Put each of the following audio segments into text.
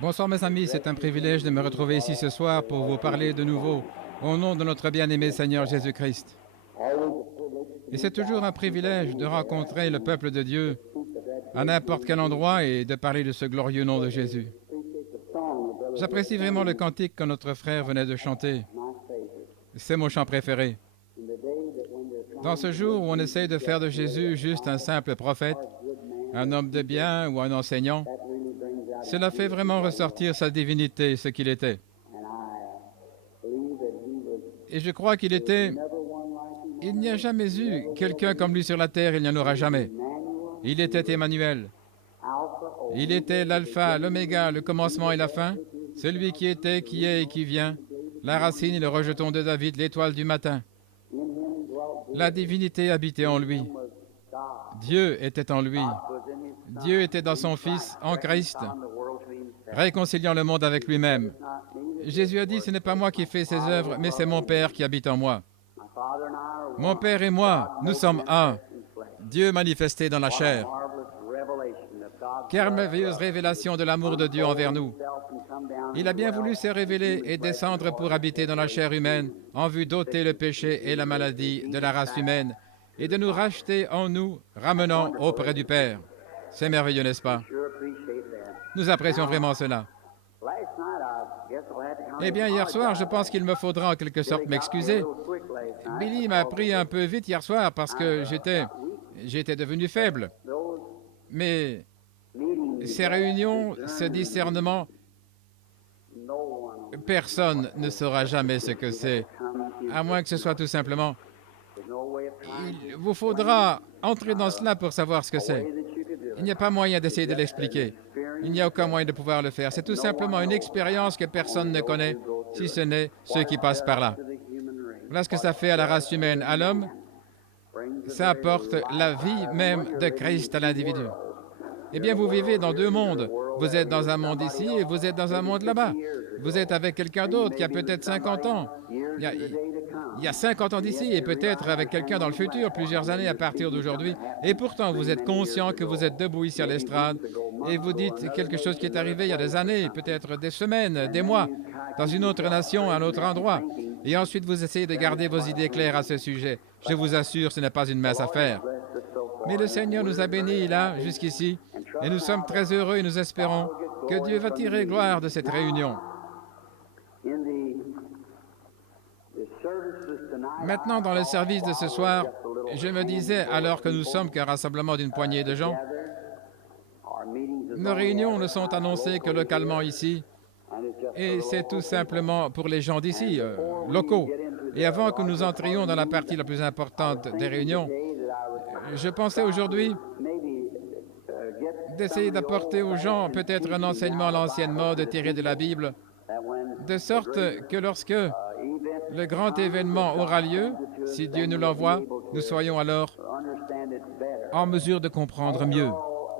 Bonsoir mes amis, c'est un privilège de me retrouver ici ce soir pour vous parler de nouveau au nom de notre bien-aimé Seigneur Jésus-Christ. Et c'est toujours un privilège de rencontrer le peuple de Dieu à n'importe quel endroit et de parler de ce glorieux nom de Jésus. J'apprécie vraiment le cantique que notre frère venait de chanter. C'est mon chant préféré. Dans ce jour où on essaye de faire de Jésus juste un simple prophète, un homme de bien ou un enseignant, cela fait vraiment ressortir sa divinité, ce qu'il était. Et je crois qu'il était... Il n'y a jamais eu quelqu'un comme lui sur la terre, il n'y en aura jamais. Il était Emmanuel. Il était l'alpha, l'oméga, le commencement et la fin, celui qui était, qui est et qui vient, la racine et le rejeton de David, l'étoile du matin. La divinité habitait en lui. Dieu était en lui. Dieu était dans son Fils, en Christ, réconciliant le monde avec lui-même. Jésus a dit, ce n'est pas moi qui fais ces œuvres, mais c'est mon Père qui habite en moi. Mon Père et moi, nous sommes un. Dieu manifesté dans la chair. Quelle merveilleuse révélation de l'amour de Dieu envers nous. Il a bien voulu se révéler et descendre pour habiter dans la chair humaine, en vue d'ôter le péché et la maladie de la race humaine, et de nous racheter en nous, ramenant auprès du Père. C'est merveilleux, n'est-ce pas? Nous apprécions vraiment cela. Eh bien, hier soir, je pense qu'il me faudra en quelque sorte m'excuser. Billy m'a pris un peu vite hier soir parce que j'étais devenu faible. Mais ces réunions, ce discernement, personne ne saura jamais ce que c'est, à moins que ce soit tout simplement... Il vous faudra entrer dans cela pour savoir ce que c'est. Il n'y a pas moyen d'essayer de l'expliquer. Il n'y a aucun moyen de pouvoir le faire. C'est tout simplement une expérience que personne ne connaît, si ce n'est ceux qui passent par là. Voilà ce que ça fait à la race humaine, à l'homme. Ça apporte la vie même de Christ à l'individu. Eh bien, vous vivez dans deux mondes. Vous êtes dans un monde ici et vous êtes dans un monde là-bas. Vous êtes avec quelqu'un d'autre qui a peut-être 50 ans. Il y a 50 ans d'ici et peut-être avec quelqu'un dans le futur, plusieurs années à partir d'aujourd'hui. Et pourtant, vous êtes conscient que vous êtes debout ici à l'estrade et vous dites quelque chose qui est arrivé il y a des années, peut-être des semaines, des mois, dans une autre nation, à un autre endroit. Et ensuite, vous essayez de garder vos idées claires à ce sujet. Je vous assure, ce n'est pas une mince affaire. Mais le Seigneur nous a bénis là, jusqu'ici, et nous sommes très heureux et nous espérons que Dieu va tirer gloire de cette réunion. Maintenant, dans le service de ce soir, je me disais, alors que nous sommes qu'un rassemblement d'une poignée de gens, nos réunions ne sont annoncées que localement ici, et c'est tout simplement pour les gens d'ici, locaux. Et avant que nous entrions dans la partie la plus importante des réunions, je pensais aujourd'hui d'essayer d'apporter aux gens peut-être un enseignement à l'ancienne mode tiré de la Bible, de sorte que lorsque le grand événement aura lieu, si Dieu nous l'envoie, nous soyons alors en mesure de comprendre mieux.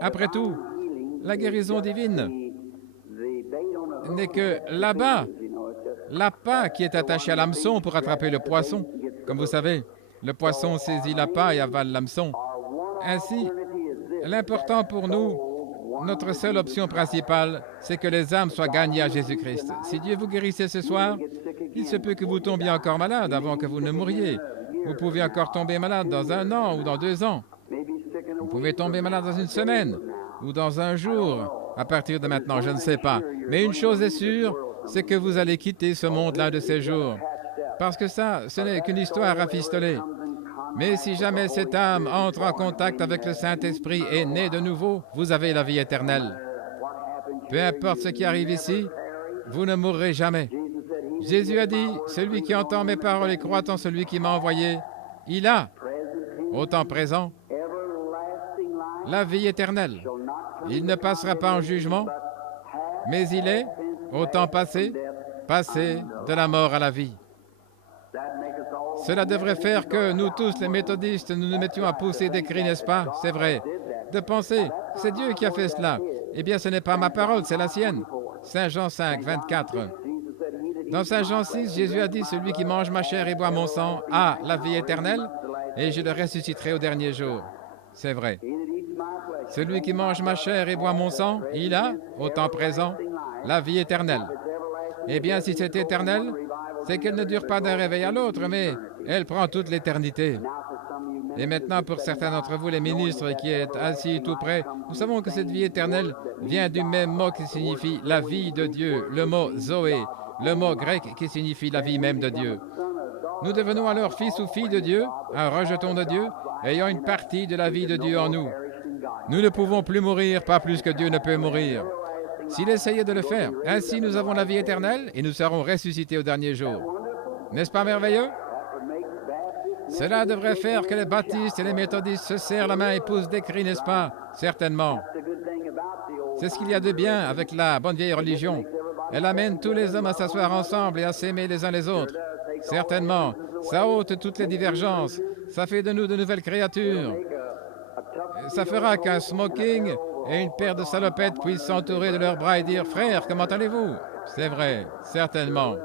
Après tout, la guérison divine n'est que l'appât qui est attaché à l'hameçon pour attraper le poisson. Comme vous savez, le poisson saisit l'appât et avale l'hameçon. Ainsi, l'important pour nous, notre seule option principale, c'est que les âmes soient gagnées à Jésus-Christ. Si Dieu vous guérissait ce soir, il se peut que vous tombiez encore malade avant que vous ne mouriez. Vous pouvez encore tomber malade dans 1 an ou dans 2 ans. Vous pouvez tomber malade dans 1 semaine ou dans 1 jour. À partir de maintenant, je ne sais pas. Mais une chose est sûre, c'est que vous allez quitter ce monde l'un de ces jours. Parce que ça, ce n'est qu'une histoire rafistolée. Mais si jamais cette âme entre en contact avec le Saint-Esprit et naît de nouveau, vous avez la vie éternelle. Peu importe ce qui arrive ici, vous ne mourrez jamais. Jésus a dit, celui qui entend mes paroles et croit en celui qui m'a envoyé, il a, au temps présent, la vie éternelle. Il ne passera pas en jugement, mais il est, au temps passé, passé de la mort à la vie. Cela devrait faire que nous tous, les méthodistes, nous nous mettions à pousser des cris, n'est-ce pas? C'est vrai. De penser, c'est Dieu qui a fait cela. Eh bien, ce n'est pas ma parole, c'est la sienne. Saint Jean 5, 24. Dans Saint Jean 6, Jésus a dit, celui qui mange ma chair et boit mon sang a la vie éternelle, et je le ressusciterai au dernier jour. C'est vrai. Celui qui mange ma chair et boit mon sang, il a, au temps présent, la vie éternelle. Eh bien, si c'est éternel, c'est qu'elle ne dure pas d'un réveil à l'autre, mais elle prend toute l'éternité. Et maintenant, pour certains d'entre vous, les ministres qui êtes assis tout près, nous savons que cette vie éternelle vient du même mot qui signifie la vie de Dieu, le mot Zoé, le mot grec qui signifie la vie même de Dieu. Nous devenons alors fils ou filles de Dieu, un rejeton de Dieu, ayant une partie de la vie de Dieu en nous. Nous ne pouvons plus mourir, pas plus que Dieu ne peut mourir. S'il essayait de le faire, ainsi nous avons la vie éternelle et nous serons ressuscités au dernier jour. N'est-ce pas merveilleux? Cela devrait faire que les baptistes et les méthodistes se serrent la main et poussent des cris, n'est-ce pas? Certainement. C'est ce qu'il y a de bien avec la bonne vieille religion. Elle amène tous les hommes à s'asseoir ensemble et à s'aimer les uns les autres. Certainement. Ça ôte toutes les divergences. Ça fait de nous de nouvelles créatures. Ça fera qu'un smoking et une paire de salopettes puissent s'entourer de leurs bras et dire « Frère, comment allez-vous » C'est vrai, certainement.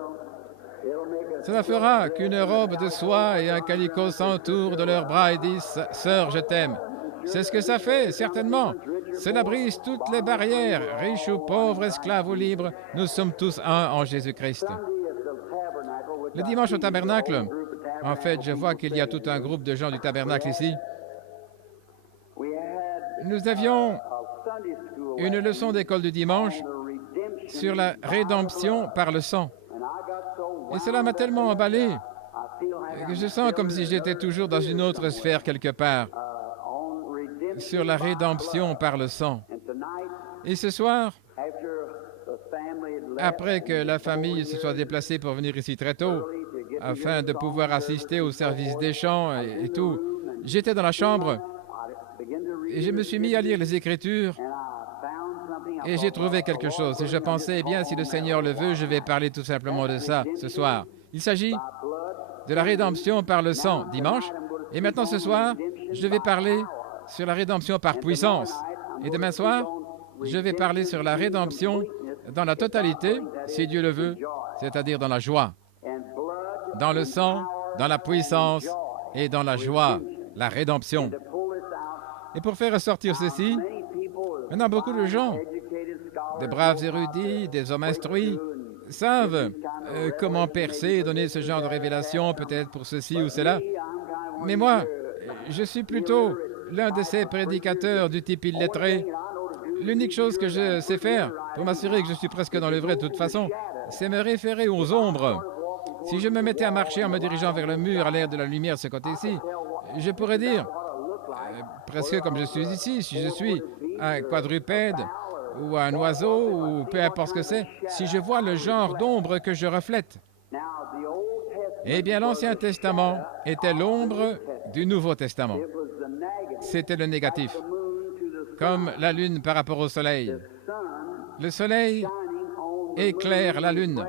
Cela fera qu'une robe de soie et un calicot s'entourent de leurs bras et disent « Sœur, je t'aime ». C'est ce que ça fait, certainement. Cela brise toutes les barrières, riches ou pauvres, esclaves ou libres. Nous sommes tous un en Jésus-Christ. Le dimanche au tabernacle, en fait, je vois qu'il y a tout un groupe de gens du tabernacle ici. Nous avions une leçon d'école du dimanche sur la rédemption par le sang. Et cela m'a tellement emballé que je sens comme si j'étais toujours dans une autre sphère quelque part, sur la rédemption par le sang. Et ce soir, après que la famille se soit déplacée pour venir ici très tôt, afin de pouvoir assister au service des chants et tout, j'étais dans la chambre et je me suis mis à lire les Écritures et j'ai trouvé quelque chose. Et je pensais, eh bien, si le Seigneur le veut, je vais parler tout simplement de ça ce soir. Il s'agit de la rédemption par le sang, dimanche. Et maintenant, ce soir, je vais parler sur la rédemption par puissance. Et demain soir, je vais parler sur la rédemption dans la totalité, si Dieu le veut, c'est-à-dire dans la joie. Dans le sang, dans la puissance et dans la joie, la rédemption. Et pour faire ressortir ceci, maintenant beaucoup de gens, des braves érudits, des hommes instruits, savent comment percer et donner ce genre de révélation, peut-être pour ceci ou cela. Mais moi, je suis plutôt l'un de ces prédicateurs du type illettré. L'unique chose que je sais faire, pour m'assurer que je suis presque dans le vrai de toute façon, c'est me référer aux ombres. Si je me mettais à marcher en me dirigeant vers le mur à l'air de la lumière de ce côté-ci, je pourrais dire, presque comme je suis ici, si je suis un quadrupède ou un oiseau ou peu importe ce que c'est, si je vois le genre d'ombre que je reflète. Eh bien, l'Ancien Testament était l'ombre du Nouveau Testament. C'était le négatif, comme la Lune par rapport au Soleil. Le Soleil éclaire la Lune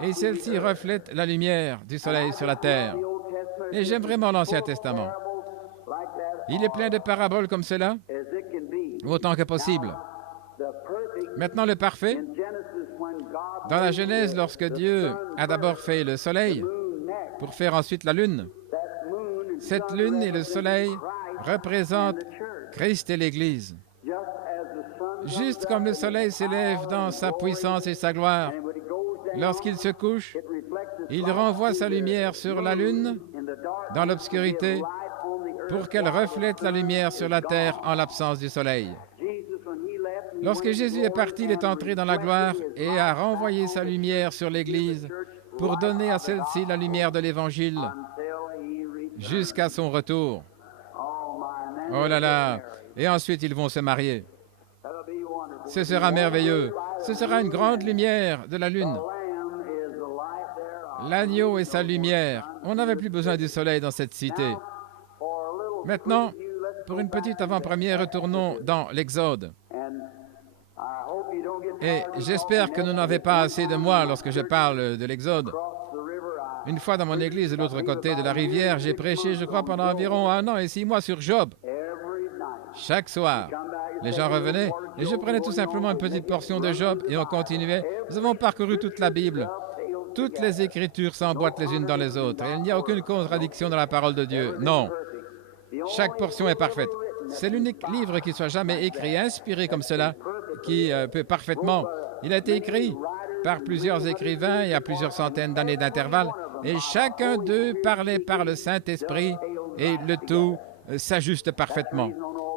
et celle-ci reflète la lumière du Soleil sur la Terre. Et j'aime vraiment l'Ancien Testament. Il est plein de paraboles comme cela, autant que possible. Maintenant, le parfait, dans la Genèse, lorsque Dieu a d'abord fait le Soleil, pour faire ensuite la Lune, cette Lune et le Soleil représentent Christ et l'Église. Juste comme le Soleil s'élève dans sa puissance et sa gloire, lorsqu'il se couche, il renvoie sa lumière sur la Lune, dans l'obscurité, pour qu'elle reflète la lumière sur la terre en l'absence du Soleil. Lorsque Jésus est parti, il est entré dans la gloire et a renvoyé sa lumière sur l'Église pour donner à celle-ci la lumière de l'Évangile jusqu'à son retour. Oh là là! Et ensuite, ils vont se marier. Ce sera merveilleux. Ce sera une grande lumière de la lune. L'agneau et sa lumière. On n'avait plus besoin du soleil dans cette cité. Maintenant, pour une petite avant-première, retournons dans l'Exode. Et j'espère que vous n'avez pas assez de moi lorsque je parle de l'Exode. Une fois dans mon église de l'autre côté de la rivière, j'ai prêché, je crois, pendant environ 1 an et 6 mois sur Job. Chaque soir, les gens revenaient et je prenais tout simplement une petite portion de Job et on continuait. Nous avons parcouru toute la Bible. Toutes les Écritures s'emboîtent les unes dans les autres et il n'y a aucune contradiction dans la parole de Dieu. Non. Chaque portion est parfaite. C'est l'unique livre qui soit jamais écrit, inspiré comme cela, qui peut parfaitement. Il a été écrit par plusieurs écrivains et à plusieurs centaines d'années d'intervalle, et chacun d'eux parlait par le Saint-Esprit, et le tout s'ajuste parfaitement.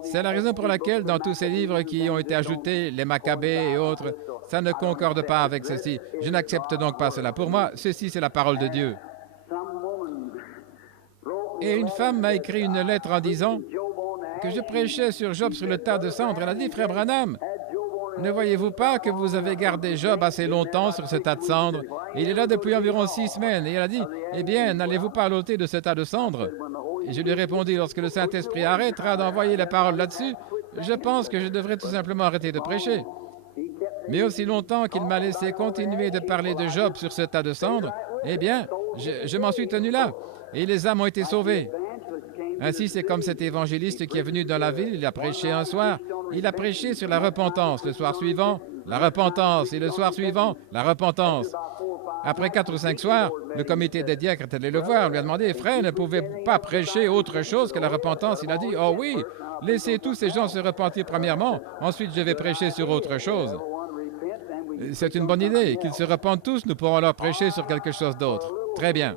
C'est la raison pour laquelle, dans tous ces livres qui ont été ajoutés, les Maccabées et autres, ça ne concorde pas avec ceci. Je n'accepte donc pas cela. Pour moi, ceci, c'est la parole de Dieu. Et une femme m'a écrit une lettre en disant que je prêchais sur Job sur le tas de cendres. Elle a dit, frère Branham, ne voyez-vous pas que vous avez gardé Job assez longtemps sur ce tas de cendres? Il est là depuis environ 6 semaines. Et elle a dit, eh bien, n'allez-vous pas à l'ôter de ce tas de cendres? Et je lui ai répondu, lorsque le Saint-Esprit arrêtera d'envoyer la parole là-dessus, je pense que je devrais tout simplement arrêter de prêcher. Mais aussi longtemps qu'il m'a laissé continuer de parler de Job sur ce tas de cendres, eh bien, je m'en suis tenu là. Et les âmes ont été sauvées. Ainsi, c'est comme cet évangéliste qui est venu dans la ville, il a prêché un soir, il a prêché sur la repentance. Le soir suivant, la repentance. Et le soir suivant, la repentance. Après 4 ou 5 soirs, le comité des diacres est allé le voir, lui a demandé, frère, ne pouvez pas prêcher autre chose que la repentance? Il a dit, oh oui, laissez tous ces gens se repentir premièrement, ensuite je vais prêcher sur autre chose. C'est une bonne idée, qu'ils se repentent tous, nous pourrons leur prêcher sur quelque chose d'autre. Très bien.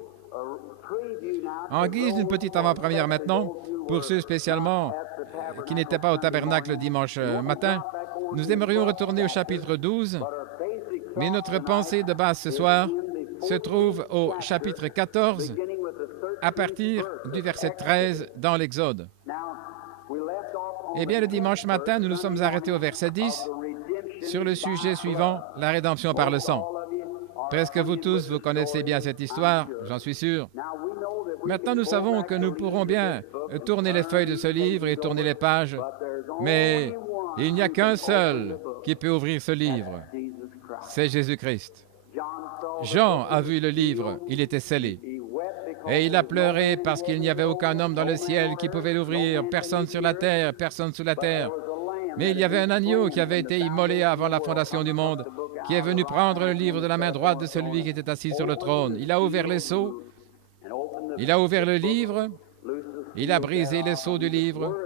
En guise d'une petite avant-première maintenant, pour ceux spécialement qui n'étaient pas au tabernacle dimanche matin, nous aimerions retourner au chapitre 12, mais notre pensée de base ce soir se trouve au chapitre 14, à partir du verset 13 dans l'Exode. Eh bien, le dimanche matin, nous nous sommes arrêtés au verset 10 sur le sujet suivant, la rédemption par le sang. Presque vous tous, vous connaissez bien cette histoire, j'en suis sûr. Maintenant, nous savons que nous pourrons bien tourner les feuilles de ce livre et tourner les pages, mais il n'y a qu'un seul qui peut ouvrir ce livre, c'est Jésus-Christ. Jean a vu le livre, il était scellé. Et il a pleuré parce qu'il n'y avait aucun homme dans le ciel qui pouvait l'ouvrir, personne sur la terre, personne sous la terre. Mais il y avait un agneau qui avait été immolé avant la fondation du monde, qui est venu prendre le livre de la main droite de celui qui était assis sur le trône. Il a ouvert les sceaux, il a ouvert le livre, il a brisé les sceaux du livre,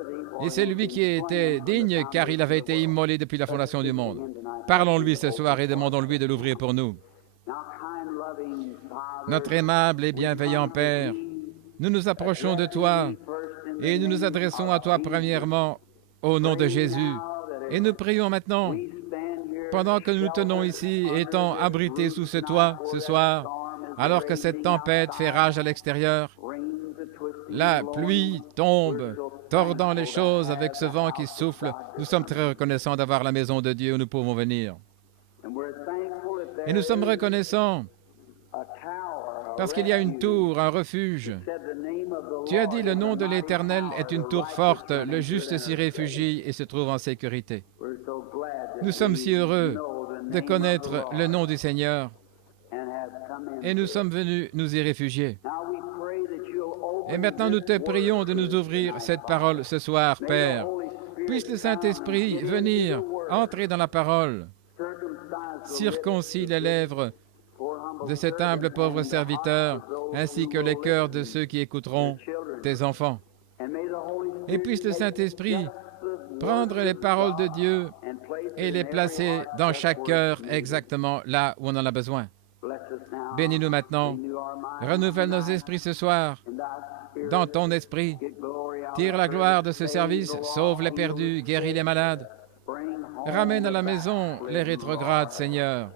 et c'est lui qui était digne, car il avait été immolé depuis la fondation du monde. Parlons-lui ce soir et demandons-lui de l'ouvrir pour nous. Notre aimable et bienveillant Père, nous nous approchons de toi et nous nous adressons à toi premièrement au nom de Jésus. Et nous prions maintenant, pendant que nous tenons ici, étant abrités sous ce toit ce soir, alors que cette tempête fait rage à l'extérieur, la pluie tombe, tordant les choses avec ce vent qui souffle. Nous sommes très reconnaissants d'avoir la maison de Dieu où nous pouvons venir. Et nous sommes reconnaissants parce qu'il y a une tour, un refuge. Tu as dit, le nom de l'Éternel est une tour forte, le juste s'y réfugie et se trouve en sécurité. Nous sommes si heureux de connaître le nom du Seigneur et nous sommes venus nous y réfugier. Et maintenant, nous te prions de nous ouvrir cette parole ce soir, Père. Puisse le Saint-Esprit venir, entrer dans la parole, circoncile les lèvres de cet humble pauvre serviteur, ainsi que les cœurs de ceux qui écouteront, tes enfants. Et puisse le Saint-Esprit prendre les paroles de Dieu et les placer dans chaque cœur exactement là où on en a besoin. Bénis-nous maintenant. Renouvelle nos esprits ce soir dans ton esprit. Tire la gloire de ce service, sauve les perdus, guéris les malades. Ramène à la maison les rétrogrades, Seigneur.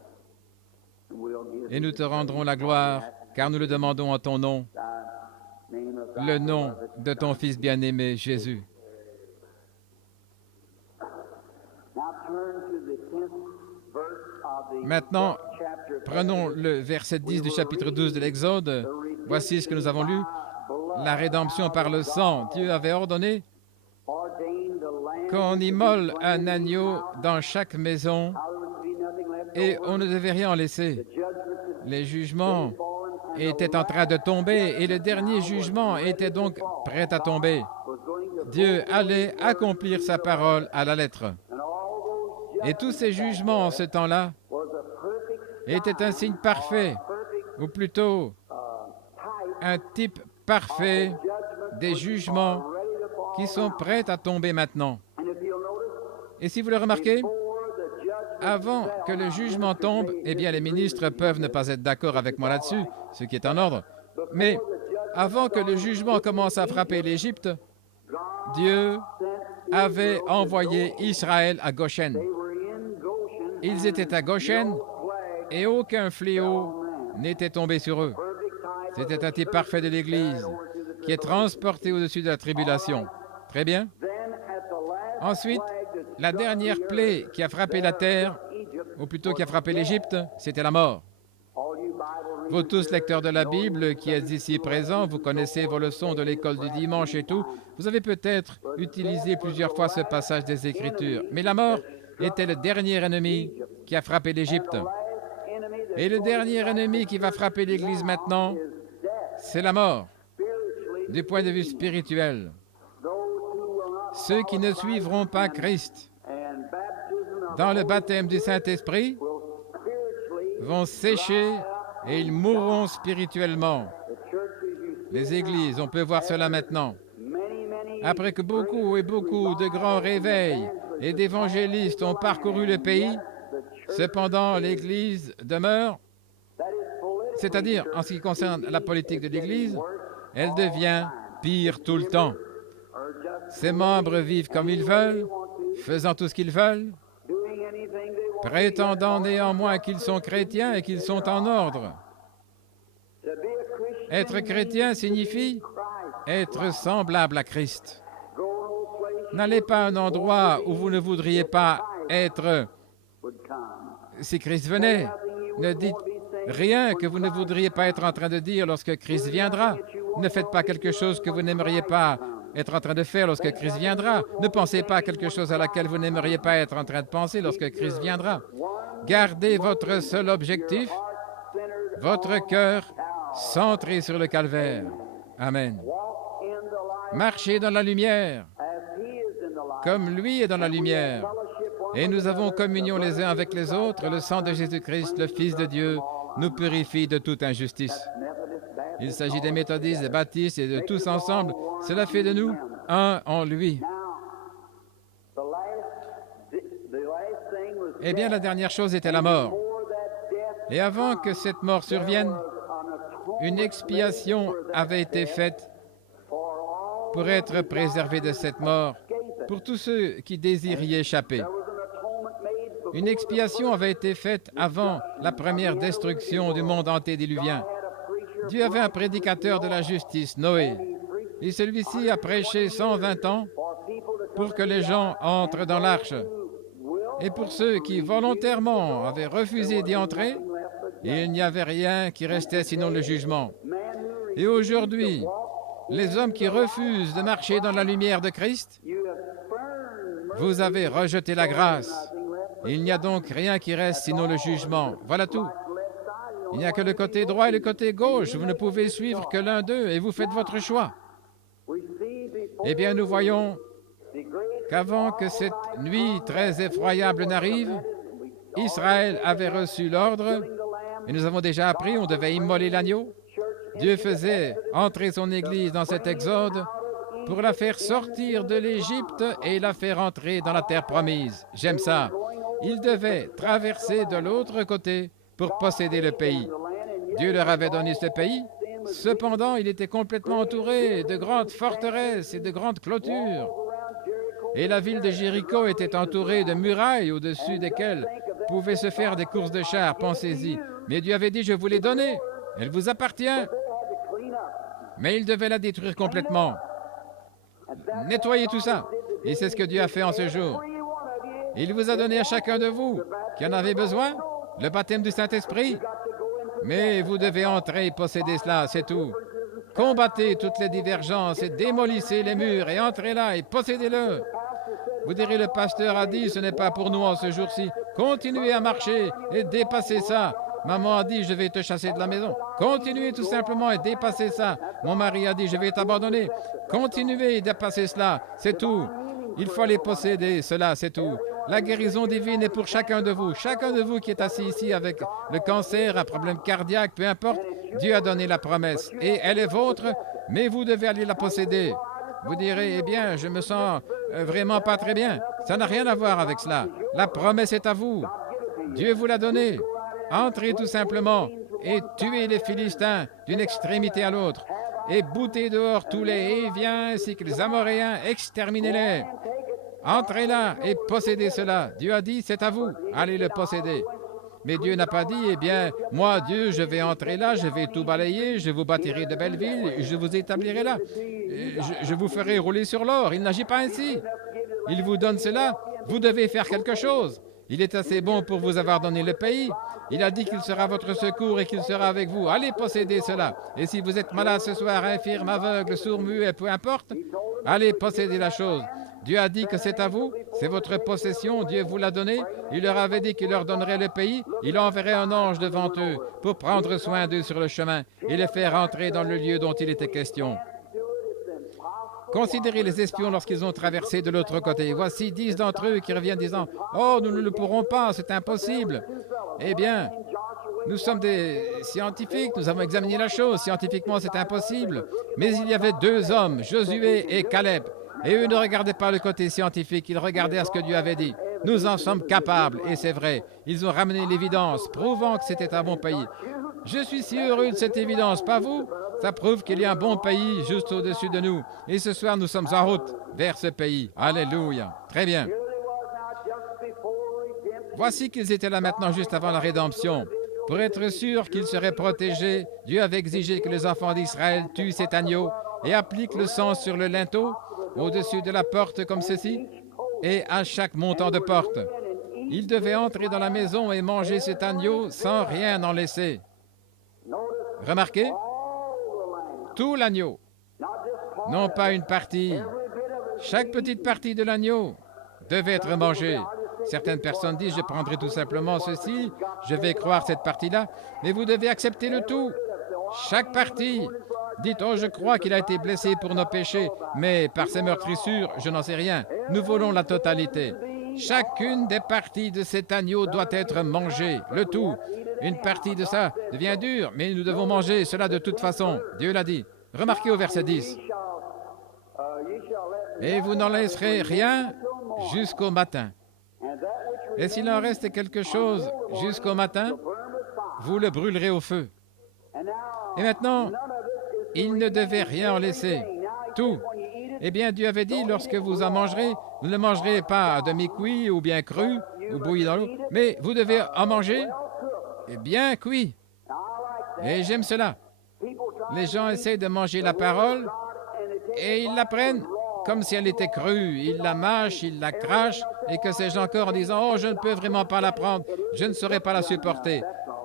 Et nous te rendrons la gloire, car nous le demandons en ton nom, le nom de ton Fils bien-aimé, Jésus. Maintenant, prenons le verset 10 du chapitre 12 de l'Exode. Voici ce que nous avons lu. La rédemption par le sang. Dieu avait ordonné qu'on immole un agneau dans chaque maison et on ne devait rien en laisser. Les jugements étaient en train de tomber et le dernier jugement était donc prêt à tomber. Dieu allait accomplir sa parole à la lettre. Et tous ces jugements en ce temps-là étaient un signe parfait, ou plutôt un type parfait des jugements qui sont prêtes à tomber maintenant. Et si vous le remarquez, avant que le jugement tombe, eh bien, les ministres peuvent ne pas être d'accord avec moi là-dessus, ce qui est en ordre. Mais avant que le jugement commence à frapper l'Égypte, Dieu avait envoyé Israël à Goshen. Ils étaient à Goshen et aucun fléau n'était tombé sur eux. C'était un type parfait de l'Église qui est transporté au-dessus de la tribulation. Très bien. Ensuite, la dernière plaie qui a frappé la terre, ou plutôt qui a frappé l'Égypte, c'était la mort. Vous tous, lecteurs de la Bible, qui êtes ici présents, vous connaissez vos leçons de l'école du dimanche et tout, vous avez peut-être utilisé plusieurs fois ce passage des Écritures. Mais la mort était le dernier ennemi qui a frappé l'Égypte. Et le dernier ennemi qui va frapper l'Église maintenant, c'est la mort, du point de vue spirituel. Ceux qui ne suivront pas Christ dans le baptême du Saint-Esprit vont sécher et ils mourront spirituellement. Les églises, on peut voir cela maintenant. Après que beaucoup et beaucoup de grands réveils et d'évangélistes ont parcouru le pays, cependant l'Église demeure, c'est-à-dire en ce qui concerne la politique de l'Église, elle devient pire tout le temps. Ses membres vivent comme ils veulent, faisant tout ce qu'ils veulent, prétendant néanmoins qu'ils sont chrétiens et qu'ils sont en ordre. Être chrétien signifie être semblable à Christ. N'allez pas à un endroit où vous ne voudriez pas être si Christ venait. Ne dites rien que vous ne voudriez pas être en train de dire lorsque Christ viendra. Ne faites pas quelque chose que vous n'aimeriez pas être en train de faire lorsque Christ viendra. Ne pensez pas à quelque chose à laquelle vous n'aimeriez pas être en train de penser lorsque Christ viendra. Gardez votre seul objectif, votre cœur centré sur le calvaire. Amen. Marchez dans la lumière, comme lui est dans la lumière. Et nous avons communion les uns avec les autres. Le sang de Jésus-Christ, le Fils de Dieu, nous purifie de toute injustice. Il s'agit des méthodistes, des baptistes et de tous ensemble. Cela fait de nous un en lui. Eh bien, la dernière chose était la mort. Et avant que cette mort survienne, une expiation avait été faite pour être préservés de cette mort, pour tous ceux qui désirent y échapper. Une expiation avait été faite avant la première destruction du monde antédiluvien. Dieu avait un prédicateur de la justice, Noé, et celui-ci a prêché 120 ans pour que les gens entrent dans l'arche. Et pour ceux qui volontairement avaient refusé d'y entrer, il n'y avait rien qui restait sinon le jugement. Et aujourd'hui, les hommes qui refusent de marcher dans la lumière de Christ, vous avez rejeté la grâce. Il n'y a donc rien qui reste sinon le jugement. Voilà tout. Il n'y a que le côté droit et le côté gauche. Vous ne pouvez suivre que l'un d'eux et vous faites votre choix. Eh bien, nous voyons qu'avant que cette nuit très effroyable n'arrive, Israël avait reçu l'ordre, et nous avons déjà appris, on devait immoler l'agneau. Dieu faisait entrer son Église dans cet exode pour la faire sortir de l'Égypte et la faire entrer dans la terre promise. J'aime ça. Ils devaient traverser de l'autre côté pour posséder le pays. Dieu leur avait donné ce pays. Cependant, il était complètement entouré de grandes forteresses et de grandes clôtures. Et la ville de Jéricho était entourée de murailles au-dessus desquelles pouvaient se faire des courses de chars, pensez-y. Mais Dieu avait dit, je vous l'ai donnée, elle vous appartient. Mais il devait la détruire complètement. Nettoyer tout ça. Et c'est ce que Dieu a fait en ce jour. Il vous a donné à chacun de vous qui en avait besoin, le baptême du Saint-Esprit. Mais vous devez entrer et posséder cela, c'est tout. Combattez toutes les divergences et démolissez les murs et entrez là et possédez-le. Vous direz, le pasteur a dit, ce n'est pas pour nous en ce jour-ci. Continuez à marcher et dépassez ça. Maman a dit, je vais te chasser de la maison. Continuez tout simplement et dépassez ça. Mon mari a dit, je vais t'abandonner. Continuez et dépassez cela, c'est tout. Il faut les posséder, cela, c'est tout. La guérison divine est pour chacun de vous. Chacun de vous qui est assis ici avec le cancer, un problème cardiaque, peu importe, Dieu a donné la promesse. Et elle est vôtre, mais vous devez aller la posséder. Vous direz, eh bien, je me sens vraiment pas très bien. Ça n'a rien à voir avec cela. La promesse est à vous. Dieu vous l'a donnée. Entrez tout simplement et tuez les Philistins d'une extrémité à l'autre. Et boutez dehors tous les Héviens ainsi que les Amoréens, exterminez-les. Entrez là et possédez cela. Dieu a dit, c'est à vous. Allez le posséder. Mais Dieu n'a pas dit, eh bien, moi, Dieu, je vais entrer là, je vais tout balayer, je vous bâtirai de belles villes, je vous établirai là. Je vous ferai rouler sur l'or. Il n'agit pas ainsi. Il vous donne cela, vous devez faire quelque chose. Il est assez bon pour vous avoir donné le pays. Il a dit qu'il sera votre secours et qu'il sera avec vous. Allez posséder cela. Et si vous êtes malade ce soir, infirme, aveugle, sourd, muet, peu importe, allez posséder la chose. Dieu a dit que c'est à vous, c'est votre possession, Dieu vous l'a donné. Il leur avait dit qu'il leur donnerait le pays. Il enverrait un ange devant eux pour prendre soin d'eux sur le chemin et les faire entrer dans le lieu dont il était question. Considérez les espions lorsqu'ils ont traversé de l'autre côté. Voici 10 d'entre eux qui reviennent disant « Oh, nous ne le pourrons pas, c'est impossible. » Eh bien, nous sommes des scientifiques, nous avons examiné la chose. Scientifiquement, c'est impossible. Mais il y avait 2 hommes, Josué et Caleb. Et eux ne regardaient pas le côté scientifique, ils regardaient à ce que Dieu avait dit. Nous en sommes capables, et c'est vrai. Ils ont ramené l'évidence, prouvant que c'était un bon pays. Je suis si heureux de cette évidence, pas vous? Ça prouve qu'il y a un bon pays juste au-dessus de nous. Et ce soir, nous sommes en route vers ce pays. Alléluia. Très bien. Voici qu'ils étaient là maintenant juste avant la rédemption. Pour être sûr qu'ils seraient protégés, Dieu avait exigé que les enfants d'Israël tuent cet agneau et appliquent le sang sur le linteau au-dessus de la porte comme ceci, et à chaque montant de porte. Ils devaient entrer dans la maison et manger cet agneau sans rien en laisser. Remarquez, tout l'agneau, non pas une partie. Chaque petite partie de l'agneau devait être mangée. Certaines personnes disent, je prendrai tout simplement ceci, je vais croire cette partie-là, mais vous devez accepter le tout. Chaque partie. Dites, oh, je crois qu'il a été blessé pour nos péchés, mais par ses meurtrissures, je n'en sais rien. Nous voulons la totalité. Chacune des parties de cet agneau doit être mangée, le tout. Une partie de ça devient dure, mais nous devons manger cela de toute façon. Dieu l'a dit. Remarquez au verset 10. Et vous n'en laisserez rien jusqu'au matin. Et s'il en reste quelque chose jusqu'au matin, vous le brûlerez au feu. Et maintenant, il ne devait rien en laisser. Tout. Eh bien, Dieu avait dit, lorsque vous en mangerez, vous ne mangerez pas à demi-cuit ou bien cru ou bouilli dans l'eau, mais vous devez en manger bien cuit. Et j'aime cela. Les gens essaient de manger la parole et ils la prennent comme si elle était crue. Ils la mâchent, ils la crachent, et que sais-je encore en disant « Oh, je ne peux vraiment pas la prendre, je ne saurais pas la supporter. »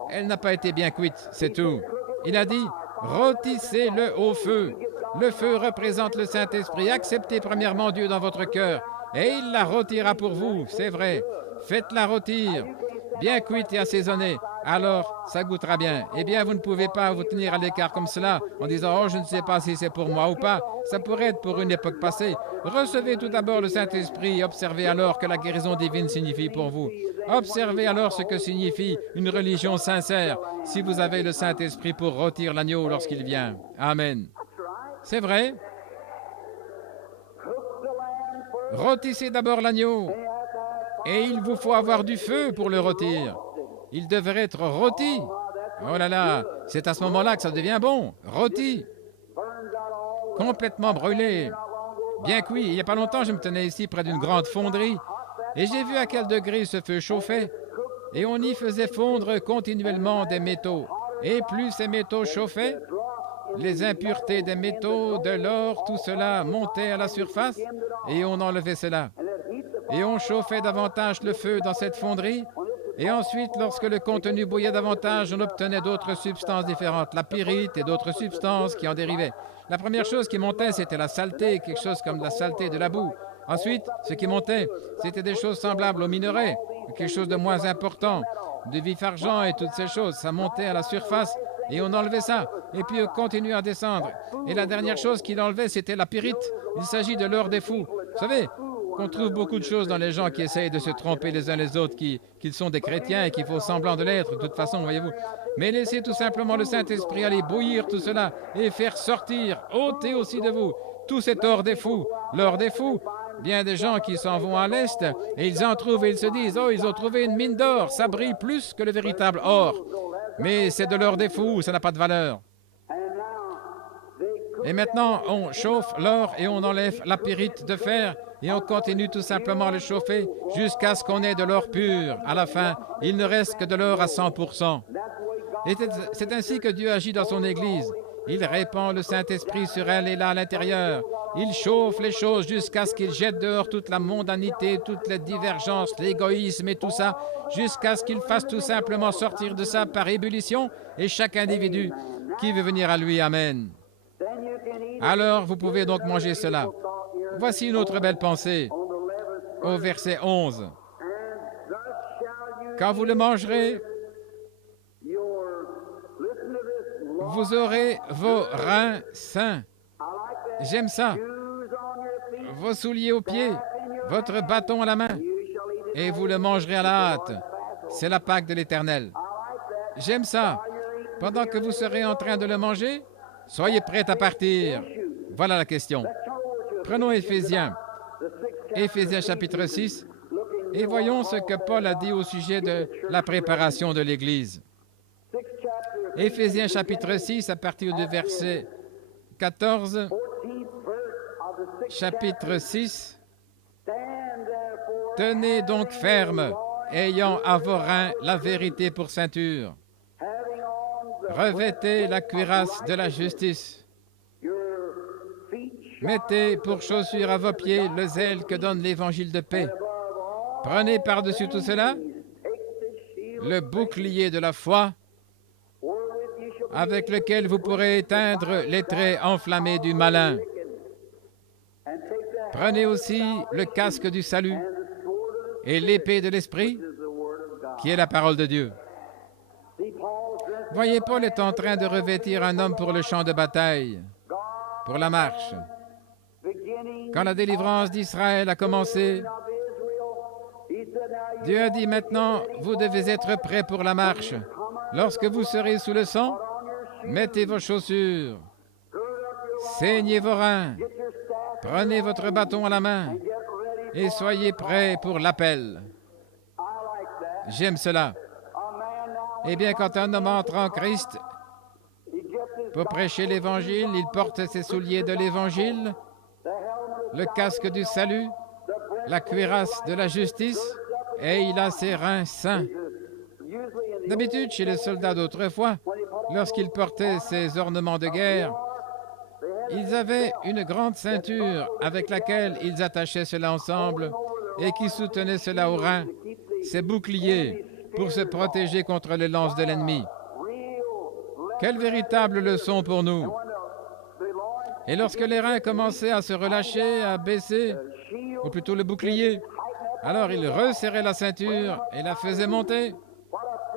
Elle n'a pas été bien cuite, c'est tout. Il a dit « Rôtissez-le au feu. » Le feu représente le Saint-Esprit. Acceptez premièrement Dieu dans votre cœur, et il la rôtira pour vous, c'est vrai. Faites-la rôtir, bien cuite et assaisonnée. Alors, ça goûtera bien. Eh bien, vous ne pouvez pas vous tenir à l'écart comme cela, en disant « Oh, je ne sais pas si c'est pour moi ou pas. » Ça pourrait être pour une époque passée. Recevez tout d'abord le Saint-Esprit et observez alors que la guérison divine signifie pour vous. Observez alors ce que signifie une religion sincère, si vous avez le Saint-Esprit pour rôtir l'agneau lorsqu'il vient. Amen. C'est vrai. Rôtissez d'abord l'agneau, et il vous faut avoir du feu pour le rôtir. Il devrait être rôti. Oh là là, c'est à ce moment-là que ça devient bon. Rôti. Complètement brûlé. Bien cuit. Il n'y a pas longtemps, je me tenais ici près d'une grande fonderie et j'ai vu à quel degré ce feu chauffait. Et on y faisait fondre continuellement des métaux. Et plus ces métaux chauffaient, les impuretés des métaux, de l'or, tout cela montait à la surface et on enlevait cela. Et on chauffait davantage le feu dans cette fonderie. Et ensuite, lorsque le contenu bouillait davantage, on obtenait d'autres substances différentes, la pyrite et d'autres substances qui en dérivaient. La première chose qui montait, c'était la saleté, quelque chose comme la saleté de la boue. Ensuite, ce qui montait, c'était des choses semblables aux minerais, quelque chose de moins important, de vif-argent et toutes ces choses. Ça montait à la surface et on enlevait ça. Et puis on continuait à descendre. Et la dernière chose qu'il enlevait, c'était la pyrite. Il s'agit de l'or des fous. Vous savez qu'on trouve beaucoup de choses dans les gens qui essayent de se tromper les uns les autres, qu'ils sont des chrétiens et qu'il faut semblant de l'être, de toute façon, voyez-vous. Mais laissez tout simplement le Saint-Esprit aller bouillir tout cela et faire sortir, ôter aussi de vous Tout cet or des fous. L'or des fous. Bien des gens qui s'en vont à l'Est et ils en trouvent et ils se disent « Oh, ils ont trouvé une mine d'or, ça brille plus que le véritable or. » Mais c'est de l'or des fous, ça n'a pas de valeur. Et maintenant, on chauffe l'or et on enlève la pyrite de fer et on continue tout simplement à le chauffer jusqu'à ce qu'on ait de l'or pur. À la fin, il ne reste que de l'or à 100%. Et c'est ainsi que Dieu agit dans son Église. Il répand le Saint-Esprit sur elle et là à l'intérieur. Il chauffe les choses jusqu'à ce qu'il jette dehors toute la mondanité, toutes les divergences, l'égoïsme et tout ça, jusqu'à ce qu'il fasse tout simplement sortir de ça par ébullition et chaque individu qui veut venir à lui. Amen. Alors, vous pouvez donc manger cela. Voici une autre belle pensée au verset 11. Quand vous le mangerez, vous aurez vos reins sains. J'aime ça. Vos souliers aux pieds, votre bâton à la main, et vous le mangerez à la hâte. C'est la Pâque de l'Éternel. J'aime ça. Pendant que vous serez en train de le manger, soyez prêts à partir. Voilà la question. Prenons Éphésiens chapitre 6, et voyons ce que Paul a dit au sujet de la préparation de l'Église. Éphésiens chapitre 6, à partir du verset 14, chapitre 6. Tenez donc ferme, ayant à vos reins la vérité pour ceinture. Revêtez la cuirasse de la justice. Mettez pour chaussure à vos pieds le zèle que donne l'évangile de paix. Prenez par-dessus tout cela le bouclier de la foi avec lequel vous pourrez éteindre les traits enflammés du malin. Prenez aussi le casque du salut et l'épée de l'Esprit, qui est la parole de Dieu. Voyez, Paul est en train de revêtir un homme pour le champ de bataille, pour la marche. Quand la délivrance d'Israël a commencé, Dieu a dit maintenant, vous devez être prêts pour la marche. Lorsque vous serez sous le sang, mettez vos chaussures, saignez vos reins, prenez votre bâton à la main et soyez prêts pour l'appel. J'aime cela. Eh bien, quand un homme entre en Christ pour prêcher l'Évangile, il porte ses souliers de l'Évangile, le casque du salut, la cuirasse de la justice, et il a ses reins sains. D'habitude, chez les soldats d'autrefois, lorsqu'ils portaient ces ornements de guerre, ils avaient une grande ceinture avec laquelle ils attachaient cela ensemble et qui soutenait cela aux reins, ces boucliers, pour se protéger contre les lances de l'ennemi. Quelle véritable leçon pour nous! Et lorsque les reins commençaient à se relâcher, à baisser, ou plutôt le bouclier, alors il resserrait la ceinture et la faisait monter.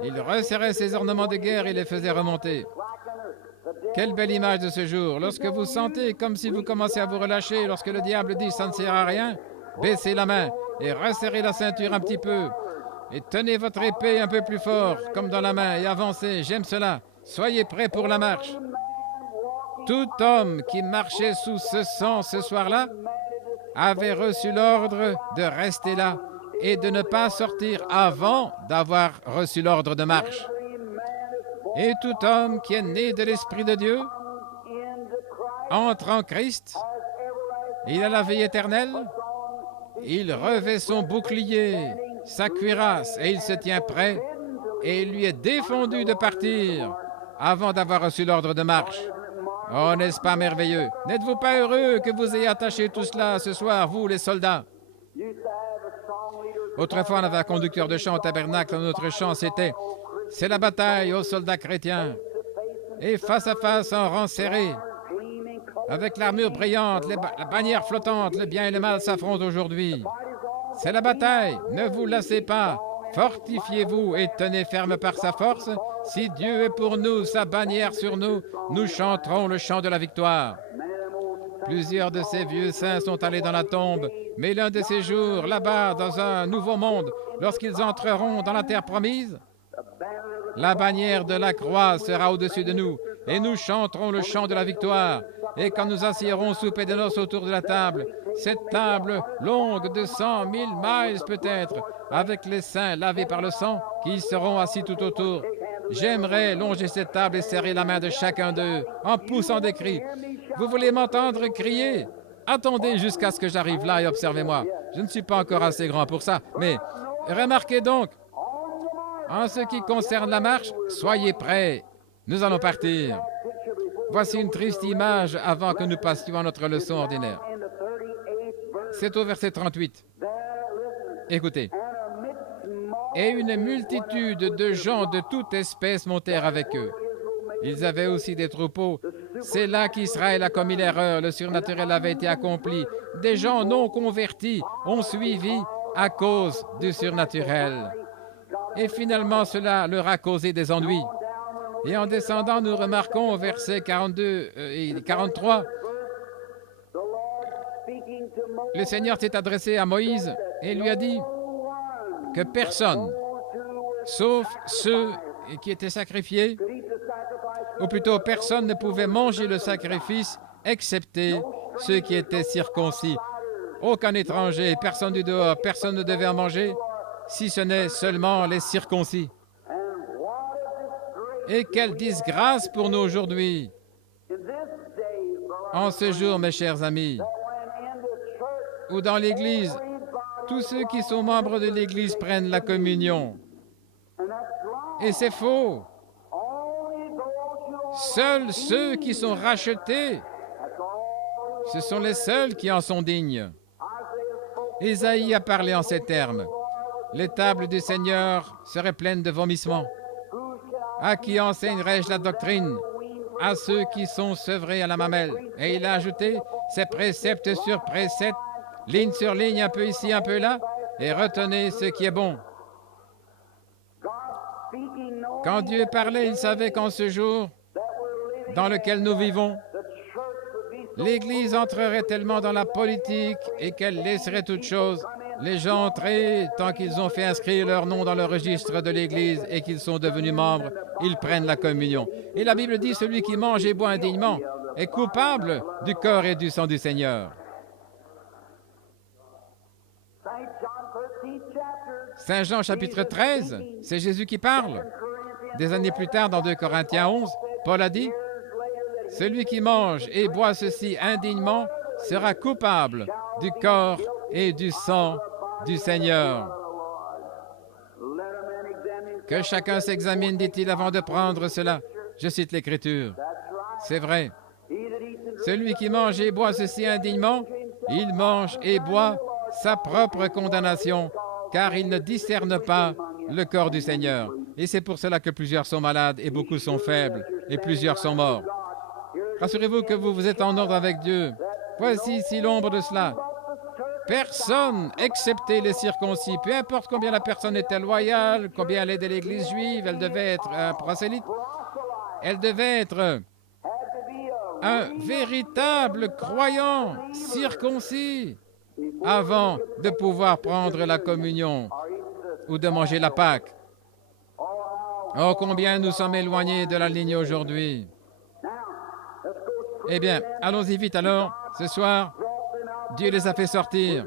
Il resserrait ses ornements de guerre et les faisait remonter. Quelle belle image de ce jour! Lorsque vous sentez comme si vous commencez à vous relâcher, lorsque le diable dit « ça ne sert à rien », baissez la main et resserrez la ceinture un petit peu. Et tenez votre épée un peu plus fort, comme dans la main, et avancez. J'aime cela. Soyez prêts pour la marche. Tout homme qui marchait sous ce sang ce soir-là avait reçu l'ordre de rester là et de ne pas sortir avant d'avoir reçu l'ordre de marche. Et tout homme qui est né de l'Esprit de Dieu entre en Christ, il a la vie éternelle, il revêt son bouclier, sa cuirasse, et il se tient prêt, et il lui est défendu de partir avant d'avoir reçu l'ordre de marche. Oh, n'est-ce pas merveilleux? N'êtes-vous pas heureux que vous ayez attaché tout cela ce soir, vous, les soldats? Autrefois, on avait un conducteur de chant au tabernacle. Notre chant, c'était « C'est la bataille aux soldats chrétiens. » Et face à face, en rang serré, avec l'armure brillante, la bannière flottante, le bien et le mal s'affrontent aujourd'hui. C'est la bataille. Ne vous lassez pas. Fortifiez-vous et tenez ferme par sa force. Si Dieu est pour nous, sa bannière sur nous, nous chanterons le chant de la victoire. Plusieurs de ces vieux saints sont allés dans la tombe, mais l'un de ces jours, là-bas, dans un nouveau monde, lorsqu'ils entreront dans la terre promise, la bannière de la croix sera au-dessus de nous, et nous chanterons le chant de la victoire. Et quand nous assiérons souper de noces autour de la table, cette table longue de 100 000 miles peut-être, avec les seins lavés par le sang, qui seront assis tout autour. J'aimerais longer cette table et serrer la main de chacun d'eux en poussant des cris. Vous voulez m'entendre crier? Attendez jusqu'à ce que j'arrive là et observez-moi. Je ne suis pas encore assez grand pour ça, mais remarquez donc, en ce qui concerne la marche, soyez prêts. Nous allons partir. Voici une triste image avant que nous passions à notre leçon ordinaire. C'est au verset 38. Écoutez. Et une multitude de gens de toute espèce montèrent avec eux. Ils avaient aussi des troupeaux. C'est là qu'Israël a commis l'erreur. Le surnaturel avait été accompli. Des gens non convertis ont suivi à cause du surnaturel. Et finalement, cela leur a causé des ennuis. Et en descendant, nous remarquons au verset 42 et 43, le Seigneur s'est adressé à Moïse et lui a dit que personne, sauf ceux qui étaient sacrifiés, ou plutôt personne ne pouvait manger le sacrifice, excepté ceux qui étaient circoncis. Aucun étranger, personne du dehors, personne ne devait en manger, si ce n'est seulement les circoncis. Et quelle disgrâce pour nous aujourd'hui! En ce jour, mes chers amis, où dans l'Église, tous ceux qui sont membres de l'Église prennent la communion. Et c'est faux. Seuls ceux qui sont rachetés, ce sont les seuls qui en sont dignes. Ésaïe a parlé en ces termes. Les tables du Seigneur seraient pleines de vomissements. À qui enseignerai-je la doctrine? À ceux qui sont sevrés à la mamelle. Et il a ajouté, c'est précepte sur précepte, ligne sur ligne, un peu ici, un peu là, et retenez ce qui est bon. Quand Dieu parlait, il savait qu'en ce jour dans lequel nous vivons, l'Église entrerait tellement dans la politique et qu'elle laisserait toute chose. Les gens entrer, tant qu'ils ont fait inscrire leur nom dans le registre de l'Église et qu'ils sont devenus membres, ils prennent la communion. Et la Bible dit, celui qui mange et boit indignement est coupable du corps et du sang du Seigneur. Saint Jean chapitre 13, c'est Jésus qui parle. Des années plus tard, dans 2 Corinthiens 11, Paul a dit, « Celui qui mange et boit ceci indignement sera coupable du corps et du sang du Seigneur. » Que chacun s'examine, dit-il, avant de prendre cela. Je cite l'Écriture. C'est vrai. Celui qui mange et boit ceci indignement, il mange et boit sa propre condamnation, car il ne discerne pas le corps du Seigneur. Et c'est pour cela que plusieurs sont malades et beaucoup sont faibles et plusieurs sont morts. Rassurez-vous que vous êtes en ordre avec Dieu. Voici ici l'ombre de cela. Personne, excepté les circoncis, peu importe combien la personne était loyale, combien elle est de l'Église juive, elle devait être un prosélyte, elle devait être un véritable croyant circoncis avant de pouvoir prendre la communion ou de manger la Pâque. Oh, combien nous sommes éloignés de la ligne aujourd'hui. Eh bien, allons-y vite alors. Ce soir, Dieu les a fait sortir.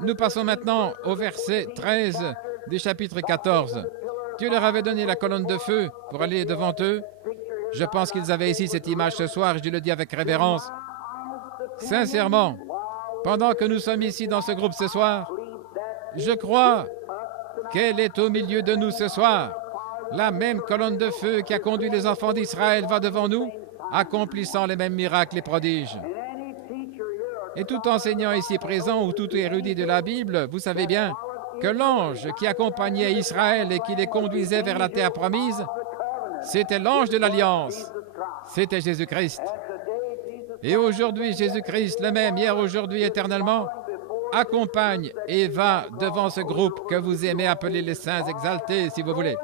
Nous passons maintenant au verset 13 du chapitre 14. Dieu leur avait donné la colonne de feu pour aller devant eux. Je pense qu'ils avaient ici cette image ce soir, je le dis avec révérence. Sincèrement, pendant que nous sommes ici dans ce groupe ce soir, je crois qu'elle est au milieu de nous ce soir. La même colonne de feu qui a conduit les enfants d'Israël va devant nous, accomplissant les mêmes miracles et prodiges. Et tout enseignant ici présent ou tout érudit de la Bible, vous savez bien que l'ange qui accompagnait Israël et qui les conduisait vers la terre promise, c'était l'ange de l'Alliance, c'était Jésus-Christ. Et aujourd'hui, Jésus-Christ, le même hier, aujourd'hui, éternellement, accompagne et va devant ce groupe que vous aimez appeler les saints exaltés, si vous voulez.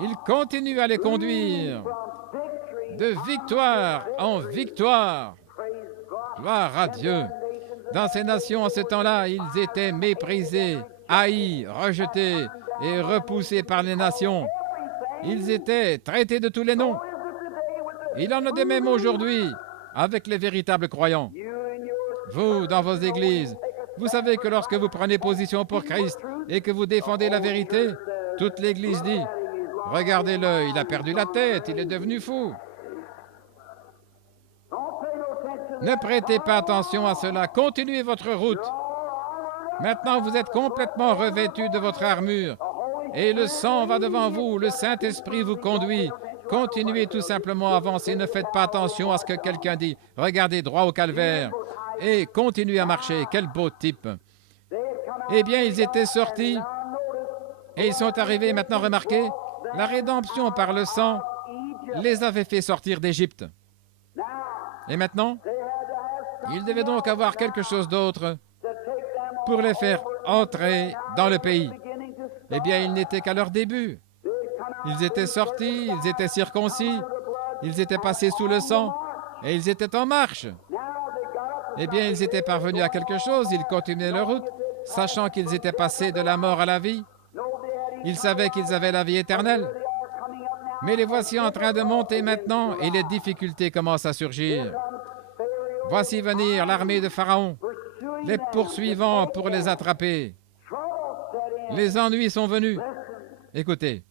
Il continue à les conduire de victoire en victoire. Gloire à Dieu. Dans ces nations, en ce temps-là, ils étaient méprisés, haïs, rejetés et repoussés par les nations. Ils étaient traités de tous les noms. Il en a de même aujourd'hui. avec les véritables croyants. Vous, dans vos églises, vous savez que lorsque vous prenez position pour Christ et que vous défendez la vérité, toute l'Église dit, « Regardez-le, il a perdu la tête, il est devenu fou. » Ne prêtez pas attention à cela, continuez votre route. Maintenant, vous êtes complètement revêtus de votre armure et le sang va devant vous, le Saint-Esprit vous conduit. Continuez tout simplement à avancer, ne faites pas attention à ce que quelqu'un dit. Regardez droit au calvaire et continuez à marcher. Quel beau type! Eh bien, ils étaient sortis et ils sont arrivés, maintenant remarquez, la rédemption par le sang les avait fait sortir d'Égypte. Et maintenant, ils devaient donc avoir quelque chose d'autre pour les faire entrer dans le pays. Eh bien, ils n'étaient qu'à leur début. Ils étaient sortis, ils étaient circoncis, ils étaient passés sous le sang et ils étaient en marche. Eh bien, ils étaient parvenus à quelque chose, ils continuaient leur route, sachant qu'ils étaient passés de la mort à la vie. Ils savaient qu'ils avaient la vie éternelle. Mais les voici en train de monter maintenant et les difficultés commencent à surgir. Voici venir l'armée de Pharaon, les poursuivants pour les attraper. Les ennuis sont venus. Écoutez,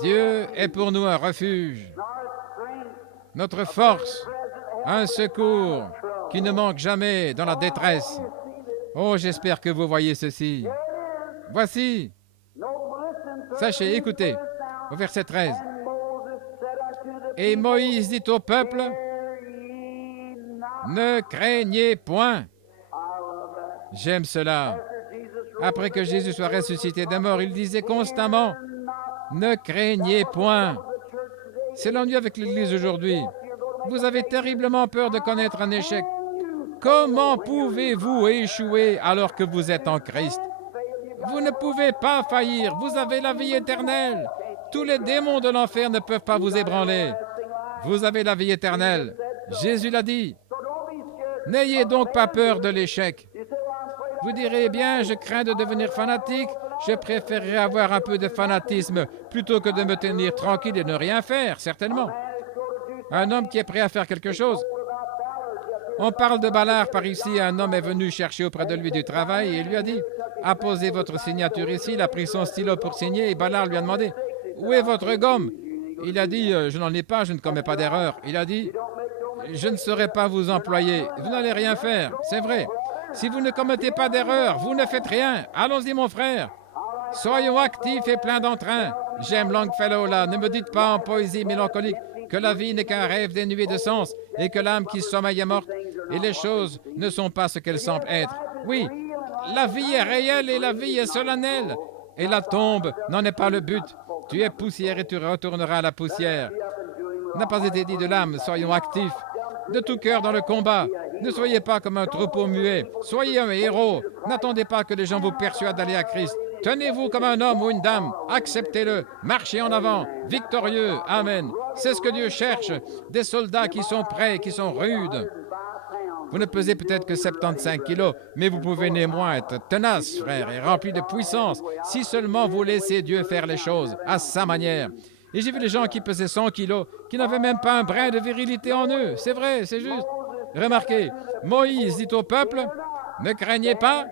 Dieu est pour nous un refuge, notre force, un secours qui ne manque jamais dans la détresse. Oh, j'espère que vous voyez ceci. Voici, sachez, écoutez, au verset 13. Et Moïse dit au peuple, ne craignez point. J'aime cela. Après que Jésus soit ressuscité des morts, il disait constamment, ne craignez point. C'est l'ennui avec l'Église aujourd'hui. Vous avez terriblement peur de connaître un échec. Comment pouvez-vous échouer alors que vous êtes en Christ? Vous ne pouvez pas faillir. Vous avez la vie éternelle. Tous les démons de l'enfer ne peuvent pas vous ébranler. Vous avez la vie éternelle. Jésus l'a dit. N'ayez donc pas peur de l'échec. Vous direz, bien, je crains de devenir fanatique. Je préférerais avoir un peu de fanatisme plutôt que de me tenir tranquille et ne rien faire, certainement. Un homme qui est prêt à faire quelque chose. On parle de Ballard par ici. Un homme est venu chercher auprès de lui du travail et il lui a dit, apposez votre signature ici. Il a pris son stylo pour signer et Ballard lui a demandé, où est votre gomme? Il a dit, je n'en ai pas, je ne commets pas d'erreur. Il a dit, je ne saurais pas vous employer. Vous n'allez rien faire, c'est vrai. Si vous ne commettez pas d'erreur, vous ne faites rien. Allons-y, mon frère. Soyons actifs et pleins d'entrain. J'aime Longfellow là. Ne me dites pas en poésie mélancolique que la vie n'est qu'un rêve dénué de sens et que l'âme qui sommeille est morte et les choses ne sont pas ce qu'elles semblent être. Oui, la vie est réelle et la vie est solennelle. Et la tombe n'en est pas le but. Tu es poussière et tu retourneras à la poussière. N'a pas été dit de l'âme, soyons actifs. De tout cœur dans le combat. Ne soyez pas comme un troupeau muet. Soyez un héros. N'attendez pas que les gens vous persuadent d'aller à Christ. Tenez-vous comme un homme ou une dame. Acceptez-le. Marchez en avant. Victorieux. Amen. C'est ce que Dieu cherche. Des soldats qui sont prêts, qui sont rudes. Vous ne pesez peut-être que 75 kilos, mais vous pouvez néanmoins être tenace, frère, et rempli de puissance, si seulement vous laissez Dieu faire les choses à sa manière. Et j'ai vu des gens qui pesaient 100 kilos, qui n'avaient même pas un brin de virilité en eux. C'est vrai, c'est juste. Remarquez, Moïse dit au peuple, ne craignez pas,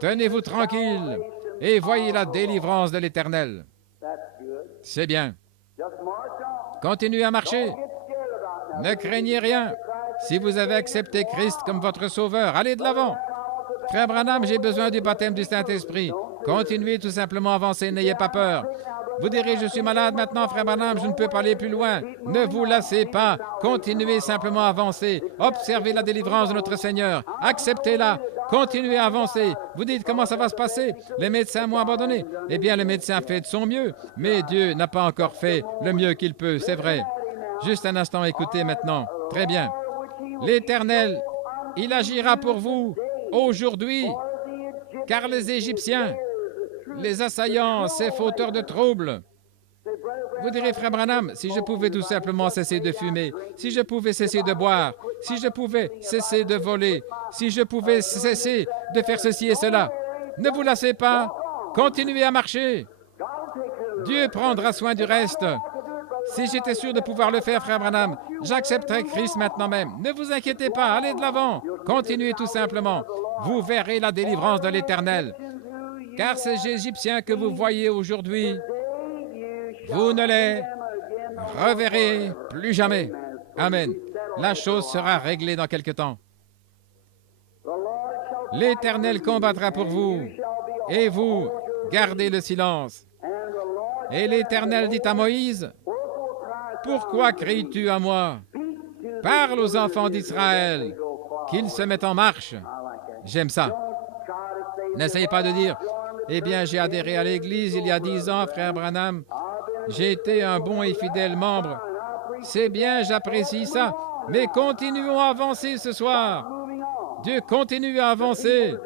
tenez-vous tranquille et voyez la délivrance de l'Éternel. C'est bien. Continuez à marcher. Ne craignez rien. Si vous avez accepté Christ comme votre sauveur, allez de l'avant. Frère Branham, j'ai besoin du baptême du Saint-Esprit. Continuez tout simplement à avancer, n'ayez pas peur. Vous direz, je suis malade maintenant, frère Branham, je ne peux pas aller plus loin. Ne vous lassez pas. Continuez simplement à avancer. Observez la délivrance de notre Seigneur. Acceptez-la. Continuez à avancer. Vous dites, comment ça va se passer? Les médecins m'ont abandonné. Eh bien, le médecin fait de son mieux. Mais Dieu n'a pas encore fait le mieux qu'il peut, c'est vrai. Juste un instant, écoutez maintenant. Très bien. L'Éternel, il agira pour vous aujourd'hui, car les Égyptiens, les assaillants, ces fauteurs de troubles. Vous direz, frère Branham, si je pouvais tout simplement cesser de fumer, si je pouvais cesser de boire, si je pouvais cesser de voler, si je pouvais cesser de faire ceci et cela. Ne vous lassez pas, continuez à marcher. Dieu prendra soin du reste. Si j'étais sûr de pouvoir le faire, frère Branham, j'accepterais Christ maintenant même. Ne vous inquiétez pas, allez de l'avant. Continuez tout simplement. Vous verrez la délivrance de l'Éternel. Car ces Égyptiens que vous voyez aujourd'hui, vous ne les reverrez plus jamais. Amen. La chose sera réglée dans quelque temps. L'Éternel combattra pour vous, et vous gardez le silence. Et l'Éternel dit à Moïse, « Pourquoi cries-tu à moi? Parle aux enfants d'Israël, qu'ils se mettent en marche. » J'aime ça. N'essayez pas de dire, « Eh bien, j'ai adhéré à l'Église il y a 10 ans, frère Branham. J'ai été un bon et fidèle membre. C'est bien, j'apprécie ça. Mais continuons à avancer ce soir. Dieu continue à avancer.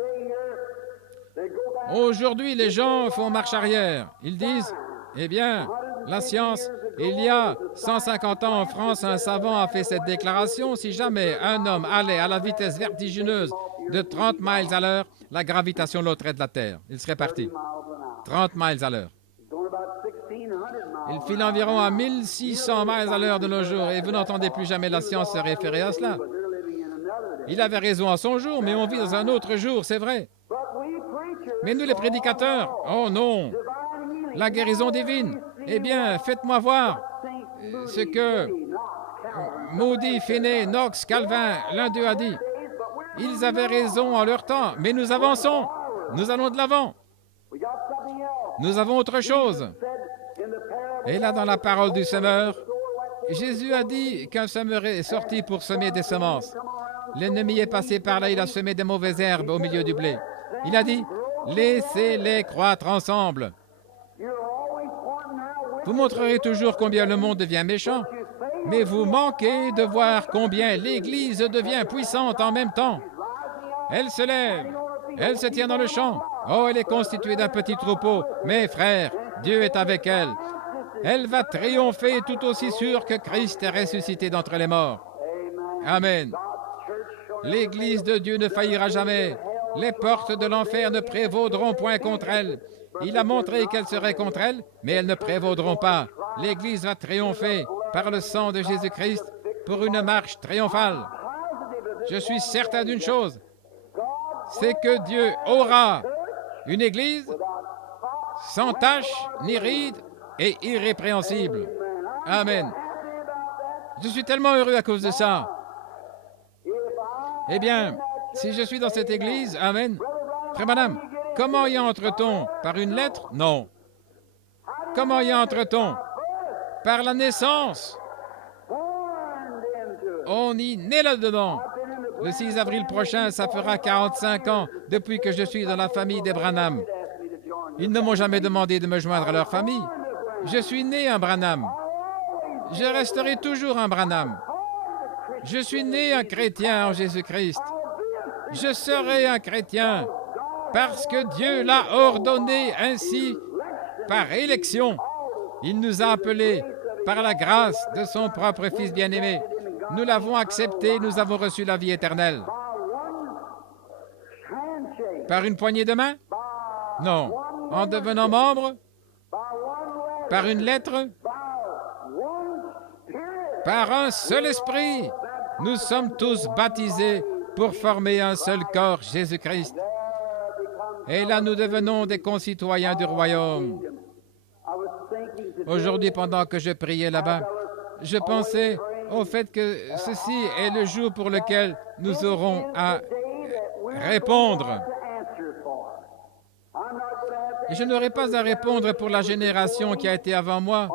Aujourd'hui, les gens font marche arrière. Ils disent, eh bien, la science, il y a 150 ans en France, un savant a fait cette déclaration. Si jamais un homme allait à la vitesse vertigineuse de 30 miles à l'heure, la gravitation l'ôterait de la Terre. Il serait parti. 30 miles à l'heure. Il file environ à 1600 miles à l'heure de nos jours et vous n'entendez plus jamais la science se référer à cela. Il avait raison à son jour, mais on vit dans un autre jour, c'est vrai. Mais nous, les prédicateurs, oh non, la guérison divine, eh bien, faites-moi voir ce que Moody, Finney, Knox, Calvin, l'un d'eux a dit. Ils avaient raison en leur temps, mais nous avançons, nous allons de l'avant. Nous avons autre chose. Et là, dans la parole du semeur, Jésus a dit qu'un semeur est sorti pour semer des semences. L'ennemi est passé par là, il a semé des mauvaises herbes au milieu du blé. Il a dit, laissez-les croître ensemble. Vous montrerez toujours combien le monde devient méchant, mais vous manquez de voir combien l'Église devient puissante en même temps. Elle se lève, elle se tient dans le champ. Oh, elle est constituée d'un petit troupeau, mais frères, Dieu est avec elle. Elle va triompher tout aussi sûr que Christ est ressuscité d'entre les morts. Amen. L'Église de Dieu ne faillira jamais. Les portes de l'enfer ne prévaudront point contre elle. Il a montré qu'elles seraient contre elle, mais elles ne prévaudront pas. L'Église va triompher par le sang de Jésus-Christ pour une marche triomphale. Je suis certain d'une chose, c'est que Dieu aura une Église sans tache ni ride et irrépréhensible. Amen. Je suis tellement heureux à cause de ça. Eh bien, si je suis dans cette Église, Amen. Frère Madame, comment y entre-t-on? Par une lettre? Non. Comment y entre-t-on? Par la naissance. On y naît là-dedans. Le 6 avril prochain, ça fera 45 ans depuis que je suis dans la famille des Branham. Ils ne m'ont jamais demandé de me joindre à leur famille. Je suis né un Branham. Je resterai toujours un Branham. Je suis né un chrétien en Jésus-Christ. Je serai un chrétien parce que Dieu l'a ordonné ainsi par élection. Il nous a appelés par la grâce de son propre Fils bien-aimé. Nous l'avons accepté, nous avons reçu la vie éternelle. Par une poignée de main? Non. En devenant membre? Par une lettre? Par un seul esprit. Nous sommes tous baptisés pour former un seul corps, Jésus-Christ. Et là, nous devenons des concitoyens du royaume. Aujourd'hui, pendant que je priais là-bas, je pensais au fait que ceci est le jour pour lequel nous aurons à répondre. Et je n'aurai pas à répondre pour la génération qui a été avant moi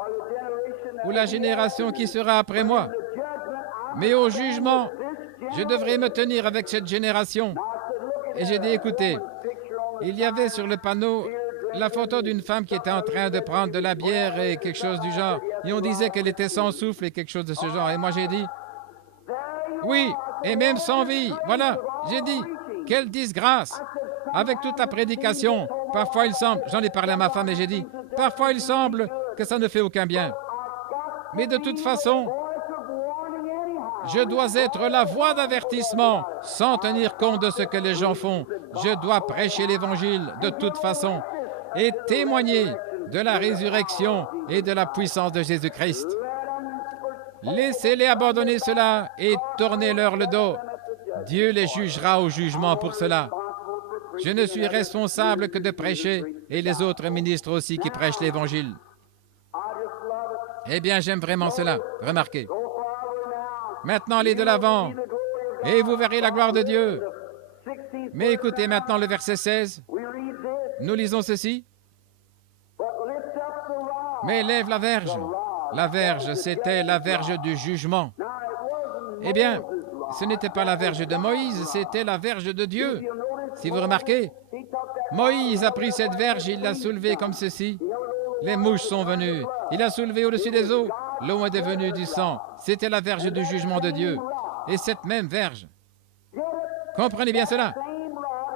ou la génération qui sera après moi. Mais au jugement, je devrais me tenir avec cette génération. Et j'ai dit, écoutez, il y avait sur le panneau la photo d'une femme qui était en train de prendre de la bière et quelque chose du genre. Et on disait qu'elle était sans souffle et quelque chose de ce genre. Et moi, j'ai dit, oui, et même sans vie. Voilà, j'ai dit, quelle disgrâce. Avec toute la prédication, parfois il semble, j'en ai parlé à ma femme et j'ai dit, parfois il semble que ça ne fait aucun bien. Mais de toute façon, je dois être la voix d'avertissement sans tenir compte de ce que les gens font. Je dois prêcher l'Évangile de toute façon et témoigner de la résurrection et de la puissance de Jésus-Christ. Laissez-les abandonner cela et tournez-leur le dos. Dieu les jugera au jugement pour cela. Je ne suis responsable que de prêcher, et les autres ministres aussi qui prêchent l'Évangile. Eh bien, j'aime vraiment cela. Remarquez. Maintenant, allez de l'avant, et vous verrez la gloire de Dieu. Mais écoutez maintenant le verset 16. Nous lisons ceci. Mais lève la verge. La verge, c'était la verge du jugement. Eh bien, ce n'était pas la verge de Moïse, c'était la verge de Dieu. Si vous remarquez, Moïse a pris cette verge, il l'a soulevée comme ceci. Les mouches sont venues. Il a soulevé au-dessus des eaux. L'eau est devenue du sang. C'était la verge du jugement de Dieu. Et cette même verge, comprenez bien cela,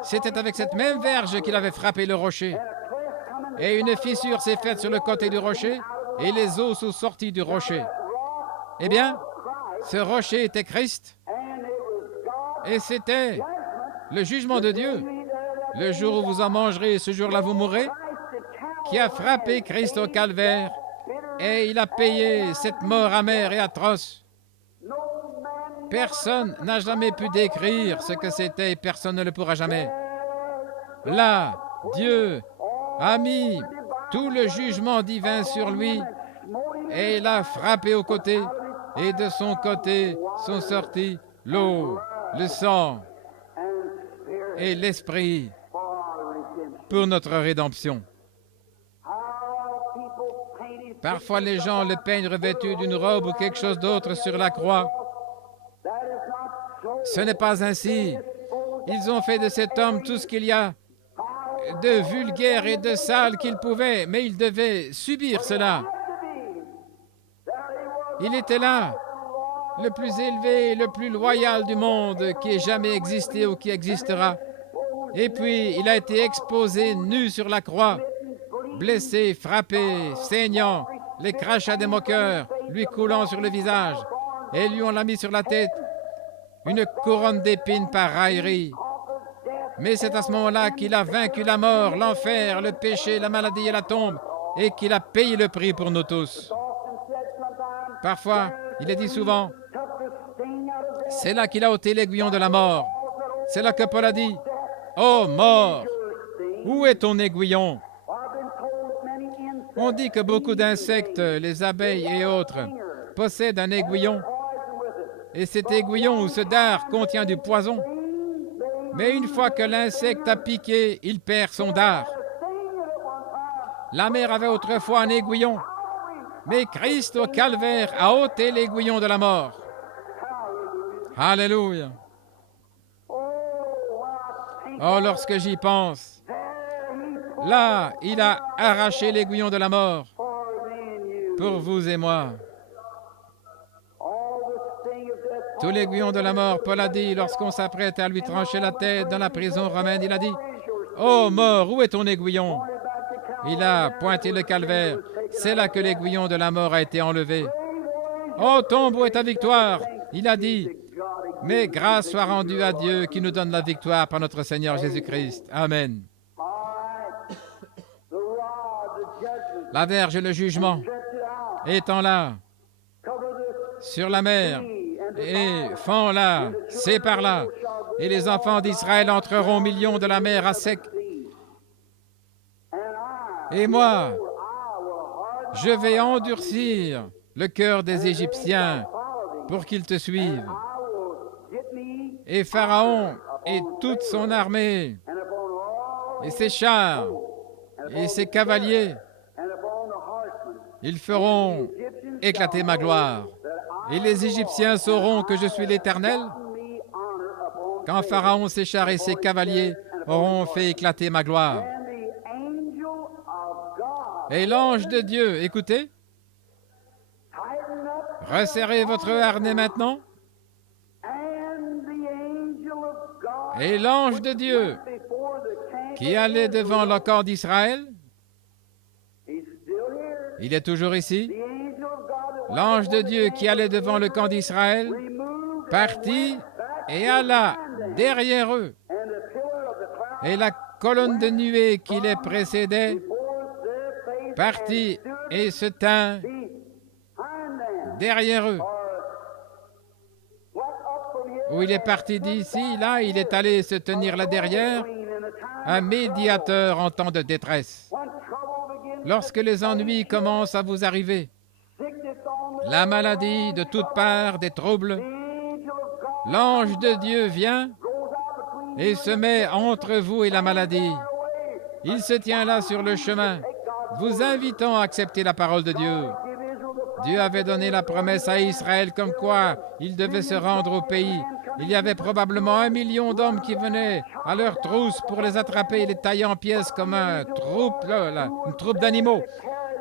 c'était avec cette même verge qu'il avait frappé le rocher. Et une fissure s'est faite sur le côté du rocher, et les eaux sont sorties du rocher. Eh bien, ce rocher était Christ, et c'était le jugement de Dieu. Le jour où vous en mangerez, ce jour-là vous mourrez, qui a frappé Christ au calvaire, et il a payé cette mort amère et atroce. Personne n'a jamais pu décrire ce que c'était et personne ne le pourra jamais. Là, Dieu a mis tout le jugement divin sur lui et il a frappé au côté et de son côté sont sortis l'eau, le sang et l'esprit pour notre rédemption. Parfois, les gens le peignent revêtu d'une robe ou quelque chose d'autre sur la croix. Ce n'est pas ainsi. Ils ont fait de cet homme tout ce qu'il y a de vulgaire et de sale qu'il pouvait, mais il devait subir cela. Il était là, le plus élevé et le plus loyal du monde qui ait jamais existé ou qui existera. Et puis, il a été exposé nu sur la croix, blessé, frappé, saignant, les crachats des moqueurs lui coulant sur le visage, et lui on l'a mis sur la tête une couronne d'épines par raillerie. Mais c'est à ce moment-là qu'il a vaincu la mort, l'enfer, le péché, la maladie et la tombe, et qu'il a payé le prix pour nous tous. Parfois, il est dit souvent, c'est là qu'il a ôté l'aiguillon de la mort. C'est là que Paul a dit, « Oh mort, où est ton aiguillon ?» On dit que beaucoup d'insectes, les abeilles et autres, possèdent un aiguillon. Et cet aiguillon ou ce dard contient du poison. Mais une fois que l'insecte a piqué, il perd son dard. La mère avait autrefois un aiguillon, mais Christ au calvaire a ôté l'aiguillon de la mort. Alléluia. Oh, lorsque j'y pense, là, il a arraché l'aiguillon de la mort pour vous et moi. Tout l'aiguillon de la mort, Paul a dit, lorsqu'on s'apprête à lui trancher la tête dans la prison romaine, il a dit, « Oh mort, où est ton aiguillon ?» Il a pointé le calvaire. C'est là que l'aiguillon de la mort a été enlevé. « Oh tombe, où est ta victoire ?» Il a dit, « Mais grâce soit rendue à Dieu qui nous donne la victoire par notre Seigneur Jésus-Christ. Amen. » La verge, le jugement, étant là, sur la mer, et fend là, sépare-la, et les enfants d'Israël entreront au milieu de la mer à sec. Et moi, je vais endurcir le cœur des Égyptiens pour qu'ils te suivent. Et Pharaon et toute son armée, et ses chars, et ses cavaliers, ils feront éclater ma gloire. Et les Égyptiens sauront que je suis l'Éternel quand Pharaon, ses chars et ses cavaliers auront fait éclater ma gloire. Et l'ange de Dieu, écoutez, resserrez votre harnais maintenant. Et l'ange de Dieu qui allait devant le camp d'Israël, il est toujours ici. L'ange de Dieu qui allait devant le camp d'Israël partit et alla derrière eux. Et la colonne de nuée qui les précédait partit et se tint derrière eux. où il est parti d'ici, là, il est allé se tenir là derrière, un médiateur en temps de détresse. Lorsque les ennuis commencent à vous arriver, la maladie de toutes parts, des troubles, l'ange de Dieu vient et se met entre vous et la maladie. Il se tient là sur le chemin, vous invitant à accepter la parole de Dieu. Dieu avait donné la promesse à Israël comme quoi il devait se rendre au pays. Il y avait probablement 1 million d'hommes qui venaient à leur trousse pour les attraper et les tailler en pièces comme une troupe d'animaux.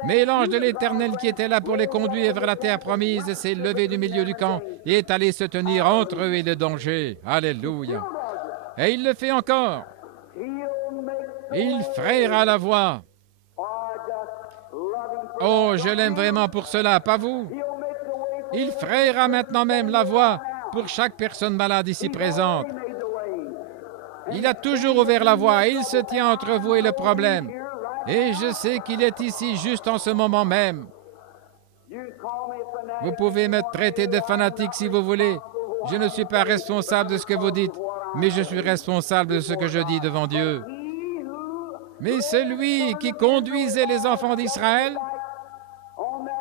Mais l'ange de l'Éternel qui était là pour les conduire vers la terre promise s'est levé du milieu du camp et est allé se tenir entre eux et le danger. Alléluia. Et il le fait encore. Et il frayera la voie. Oh, je l'aime vraiment pour cela, pas vous? Il frayera maintenant même la voie pour chaque personne malade ici présente. Il a toujours ouvert la voie et il se tient entre vous et le problème. Et je sais qu'il est ici juste en ce moment même. Vous pouvez me traiter de fanatique si vous voulez. Je ne suis pas responsable de ce que vous dites, mais je suis responsable de ce que je dis devant Dieu. Mais celui qui conduisait les enfants d'Israël,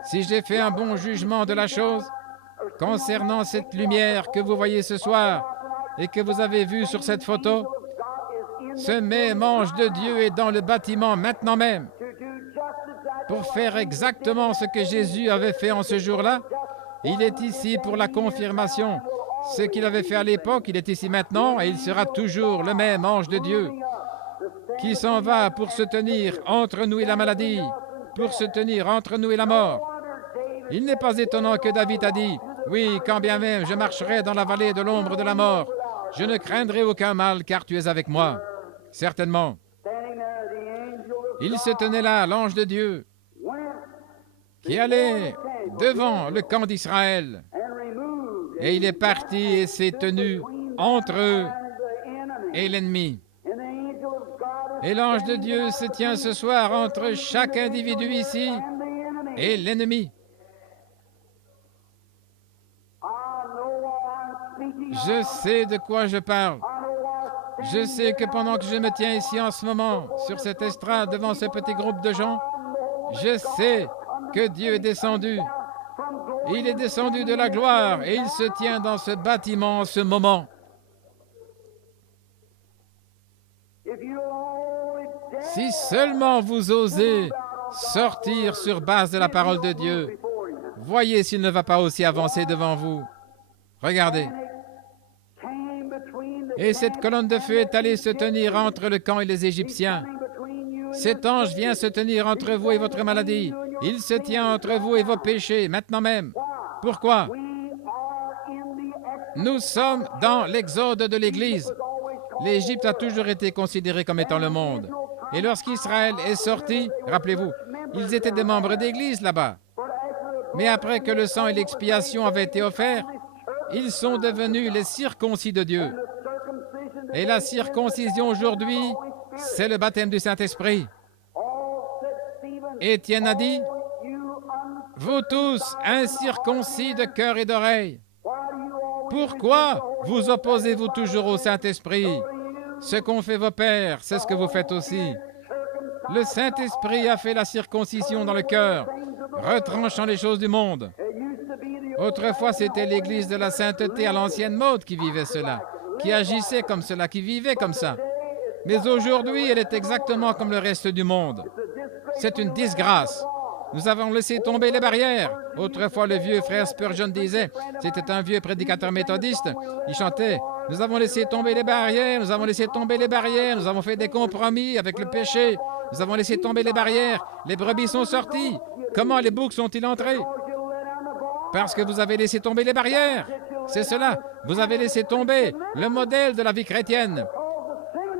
si j'ai fait un bon jugement de la chose, concernant cette lumière que vous voyez ce soir et que vous avez vue sur cette photo, ce même ange de Dieu est dans le bâtiment maintenant même pour faire exactement ce que Jésus avait fait en ce jour-là. Il est ici pour la confirmation. Ce qu'il avait fait à l'époque, il est ici maintenant et il sera toujours le même ange de Dieu qui s'en va pour se tenir entre nous et la maladie, pour se tenir entre nous et la mort. Il n'est pas étonnant que David a dit, « Oui, quand bien même je marcherai dans la vallée de l'ombre de la mort, je ne craindrai aucun mal, car tu es avec moi. » Certainement. Il se tenait là, l'ange de Dieu, qui allait devant le camp d'Israël. Et il est parti et s'est tenu entre eux et l'ennemi. Et l'ange de Dieu se tient ce soir entre chaque individu ici et l'ennemi. Je sais de quoi je parle. Je sais que pendant que je me tiens ici en ce moment, sur cette estrade devant ce petit groupe de gens, je sais que Dieu est descendu. Il est descendu de la gloire et il se tient dans ce bâtiment en ce moment. Si seulement vous osez sortir sur base de la parole de Dieu, voyez s'il ne va pas aussi avancer devant vous. Regardez. Et cette colonne de feu est allée se tenir entre le camp et les Égyptiens. Cet ange vient se tenir entre vous et votre maladie. Il se tient entre vous et vos péchés, maintenant même. Pourquoi? Nous sommes dans l'exode de l'Église. L'Égypte a toujours été considérée comme étant le monde. Et lorsqu'Israël est sorti, rappelez-vous, ils étaient des membres d'Église là-bas. Mais après que le sang et l'expiation avaient été offerts, ils sont devenus les circoncis de Dieu. Et la circoncision aujourd'hui, c'est le baptême du Saint-Esprit. Étienne a dit, « Vous tous, incirconcis de cœur et d'oreille, pourquoi vous opposez-vous toujours au Saint-Esprit? Ce qu'ont fait vos pères, c'est ce que vous faites aussi. Le Saint-Esprit a fait la circoncision dans le cœur, retranchant les choses du monde. Autrefois, c'était l'Église de la sainteté à l'ancienne mode qui vivait cela, qui agissait comme cela, qui vivait comme ça. Mais aujourd'hui, elle est exactement comme le reste du monde. C'est une disgrâce. Nous avons laissé tomber les barrières. Autrefois, le vieux frère Spurgeon disait, c'était un vieux prédicateur méthodiste, il chantait, « Nous avons laissé tomber les barrières, nous avons laissé tomber les barrières, nous avons fait des compromis avec le péché, nous avons laissé tomber les barrières, les brebis sont sorties. Comment les boucs sont-ils entrés? Parce que vous avez laissé tomber les barrières. C'est cela, vous avez laissé tomber le modèle de la vie chrétienne.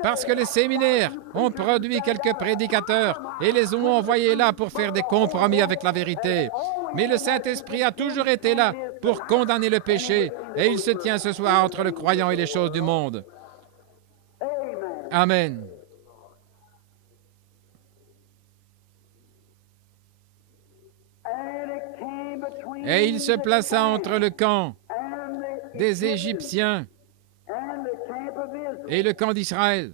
Parce que les séminaires ont produit quelques prédicateurs et les ont envoyés là pour faire des compromis avec la vérité. Mais le Saint-Esprit a toujours été là pour condamner le péché et il se tient ce soir entre le croyant et les choses du monde. Amen. Et il se plaça entre le camp des Égyptiens et le camp d'Israël.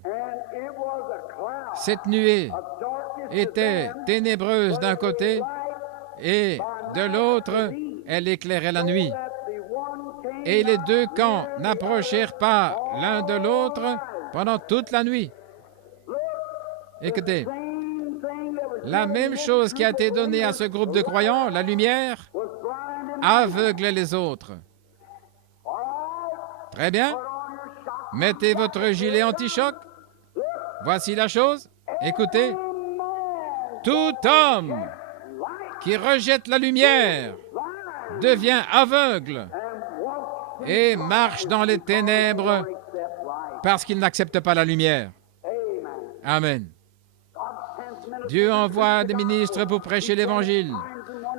Cette nuée était ténébreuse d'un côté et de l'autre, elle éclairait la nuit. Et les deux camps n'approchèrent pas l'un de l'autre pendant toute la nuit. Écoutez, la même chose qui a été donnée à ce groupe de croyants, la lumière, aveuglait les autres. Très bien. Mettez votre gilet anti-choc. Voici la chose. Écoutez. Tout homme qui rejette la lumière devient aveugle et marche dans les ténèbres parce qu'il n'accepte pas la lumière. Amen. Dieu envoie des ministres pour prêcher l'Évangile.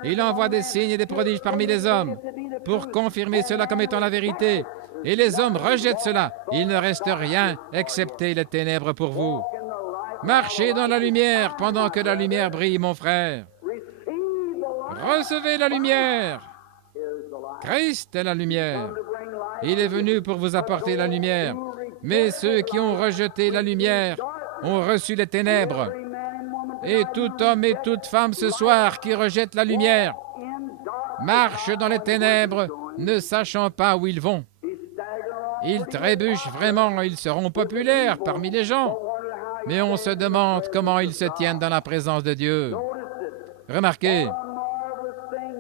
Il envoie des signes et des prodiges parmi les hommes pour confirmer cela comme étant la vérité. Et les hommes rejettent cela. Il ne reste rien excepté les ténèbres pour vous. Marchez dans la lumière pendant que la lumière brille, mon frère. Recevez la lumière. Christ est la lumière. Il est venu pour vous apporter la lumière. Mais ceux qui ont rejeté la lumière ont reçu les ténèbres. Et tout homme et toute femme ce soir qui rejette la lumière marche dans les ténèbres, ne sachant pas où ils vont. Ils trébuchent vraiment, ils seront populaires parmi les gens. Mais on se demande comment ils se tiennent dans la présence de Dieu. Remarquez,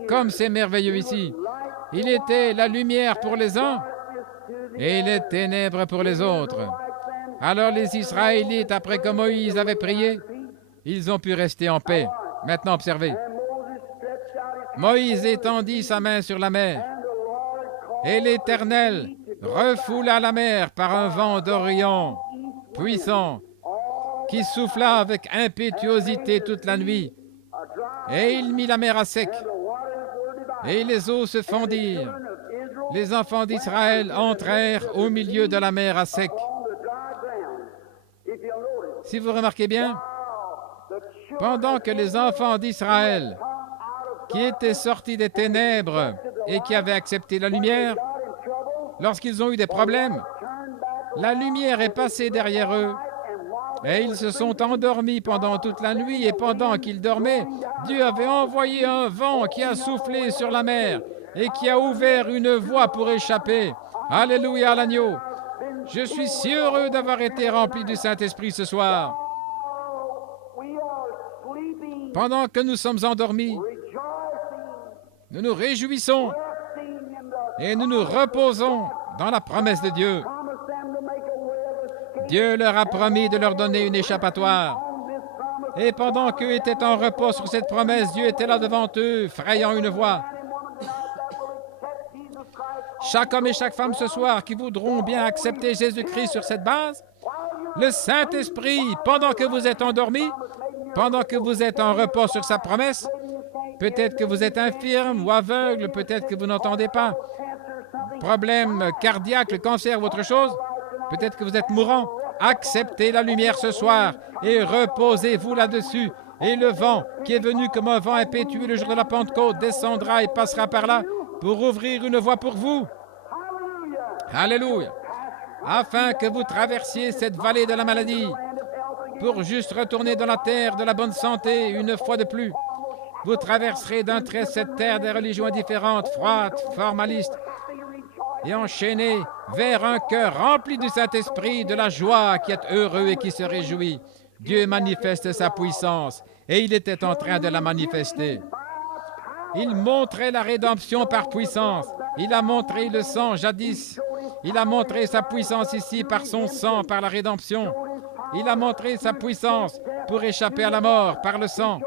comme c'est merveilleux ici, il était la lumière pour les uns et les ténèbres pour les autres. Alors les Israélites, après que Moïse avait prié, ils ont pu rester en paix. Maintenant, observez. Moïse étendit sa main sur la mer, et l'Éternel refoula la mer par un vent d'Orient puissant, qui souffla avec impétuosité toute la nuit, et il mit la mer à sec, et les eaux se fondirent. Les enfants d'Israël entrèrent au milieu de la mer à sec. Si vous remarquez bien, pendant que les enfants d'Israël, qui étaient sortis des ténèbres et qui avaient accepté la lumière, lorsqu'ils ont eu des problèmes, la lumière est passée derrière eux et ils se sont endormis pendant toute la nuit, et pendant qu'ils dormaient, Dieu avait envoyé un vent qui a soufflé sur la mer et qui a ouvert une voie pour échapper. Alléluia à l'agneau. Je suis si heureux d'avoir été rempli du Saint-Esprit ce soir. Pendant que nous sommes endormis, nous nous réjouissons et nous nous reposons dans la promesse de Dieu. Dieu leur a promis de leur donner une échappatoire. Et pendant qu'eux étaient en repos sur cette promesse, Dieu était là devant eux, frayant une voie. Chaque homme et chaque femme ce soir qui voudront bien accepter Jésus-Christ sur cette base, le Saint-Esprit, pendant que vous êtes endormis, pendant que vous êtes en repos sur sa promesse, peut-être que vous êtes infirme ou aveugle, peut-être que vous n'entendez pas, problème cardiaque, le cancer ou autre chose, peut-être que vous êtes mourant. Acceptez la lumière ce soir et reposez-vous là-dessus. Et le vent, qui est venu comme un vent impétueux le jour de la Pentecôte, descendra et passera par là pour ouvrir une voie pour vous. Alléluia. Afin que vous traversiez cette vallée de la maladie, pour juste retourner dans la terre de la bonne santé une fois de plus. Vous traverserez d'un trait cette terre des religions différentes, froides, formalistes, et enchaînés vers un cœur rempli du Saint-Esprit, de la joie, qui est heureux et qui se réjouit. Dieu manifeste sa puissance, et il était en train de la manifester. Il montrait la rédemption par puissance. Il a montré le sang jadis. Il a montré sa puissance ici par son sang, par la rédemption. Il a montré sa puissance pour échapper à la mort par le sang.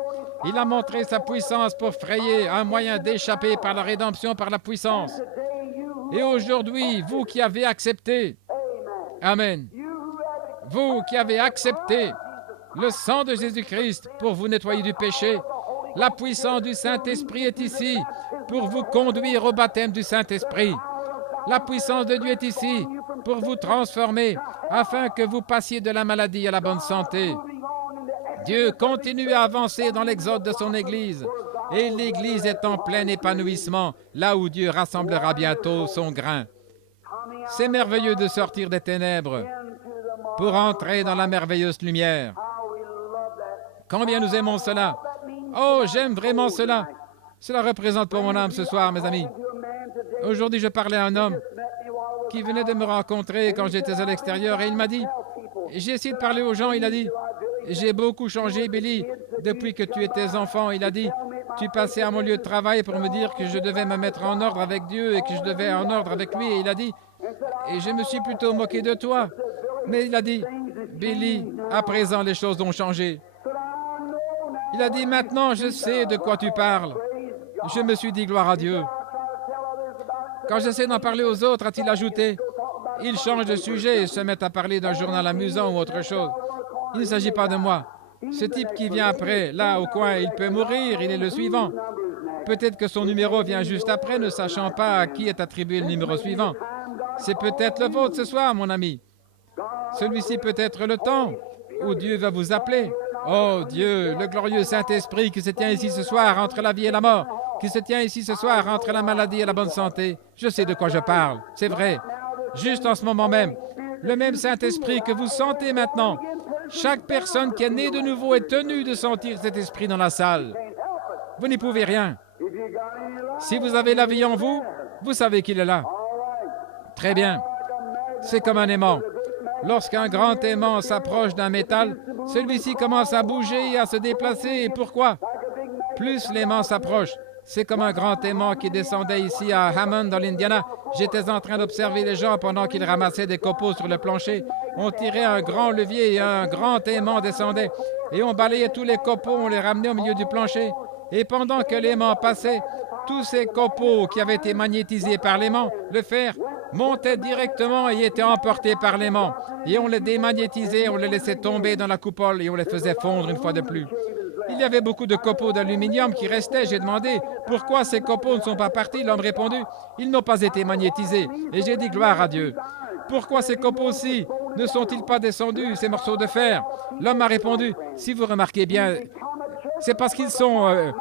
Il a montré sa puissance pour frayer un moyen d'échapper par la rédemption, par la puissance. Et aujourd'hui, vous qui avez accepté, Amen, vous qui avez accepté le sang de Jésus-Christ pour vous nettoyer du péché, la puissance du Saint-Esprit est ici pour vous conduire au baptême du Saint-Esprit. La puissance de Dieu est ici pour vous transformer afin que vous passiez de la maladie à la bonne santé. Dieu continue à avancer dans l'exode de son Église et l'Église est en plein épanouissement, là où Dieu rassemblera bientôt son grain. C'est merveilleux de sortir des ténèbres pour entrer dans la merveilleuse lumière. Combien nous aimons cela! Oh, j'aime vraiment cela! Cela représente pour mon âme ce soir, mes amis. Aujourd'hui, je parlais à un homme qui venait de me rencontrer quand j'étais à l'extérieur et il m'a dit, j'ai essayé de parler aux gens, il a dit, j'ai beaucoup changé, Billy, depuis que tu étais enfant. Il a dit, tu passais à mon lieu de travail pour me dire que je devais me mettre en ordre avec Dieu et que je devais en ordre avec lui. Et il a dit, et je me suis plutôt moqué de toi. Mais il a dit, Billy, à présent les choses ont changé. Il a dit, maintenant je sais de quoi tu parles. Je me suis dit, gloire à Dieu. Quand j'essaie d'en parler aux autres, a-t-il ajouté, ils changent de sujet et se mettent à parler d'un journal amusant ou autre chose. Il ne s'agit pas de moi. Ce type qui vient après, là au coin, il peut mourir, il est le suivant. Peut-être que son numéro vient juste après, ne sachant pas à qui est attribué le numéro suivant. C'est peut-être le vôtre ce soir, mon ami. Celui-ci peut être le temps où Dieu va vous appeler. Oh Dieu, le glorieux Saint-Esprit qui se tient ici ce soir entre la vie et la mort, qui se tient ici ce soir entre la maladie et la bonne santé. Je sais de quoi je parle, c'est vrai. Juste en ce moment même, le même Saint-Esprit que vous sentez maintenant, chaque personne qui est née de nouveau est tenue de sentir cet esprit dans la salle. Vous n'y pouvez rien. Si vous avez la vie en vous, vous savez qu'il est là. Très bien. C'est comme un aimant. Lorsqu'un grand aimant s'approche d'un métal, celui-ci commence à bouger et à se déplacer. Et pourquoi? Plus l'aimant s'approche. C'est comme un grand aimant qui descendait ici à Hammond, dans l'Indiana. J'étais en train d'observer les gens pendant qu'ils ramassaient des copeaux sur le plancher. On tirait un grand levier et un grand aimant descendait. Et on balayait tous les copeaux, on les ramenait au milieu du plancher. Et pendant que l'aimant passait, tous ces copeaux qui avaient été magnétisés par l'aimant, le fer, montaient directement et étaient emportés par l'aimant. Et on les démagnétisait, on les laissait tomber dans la coupole et on les faisait fondre une fois de plus. Il y avait beaucoup de copeaux d'aluminium qui restaient. J'ai demandé pourquoi ces copeaux ne sont pas partis. L'homme répondu, ils n'ont pas été magnétisés. Et j'ai dit gloire à Dieu. Pourquoi ces copeaux-ci ne sont-ils pas descendus, ces morceaux de fer? L'homme a répondu, si vous remarquez bien, c'est parce qu'ils sont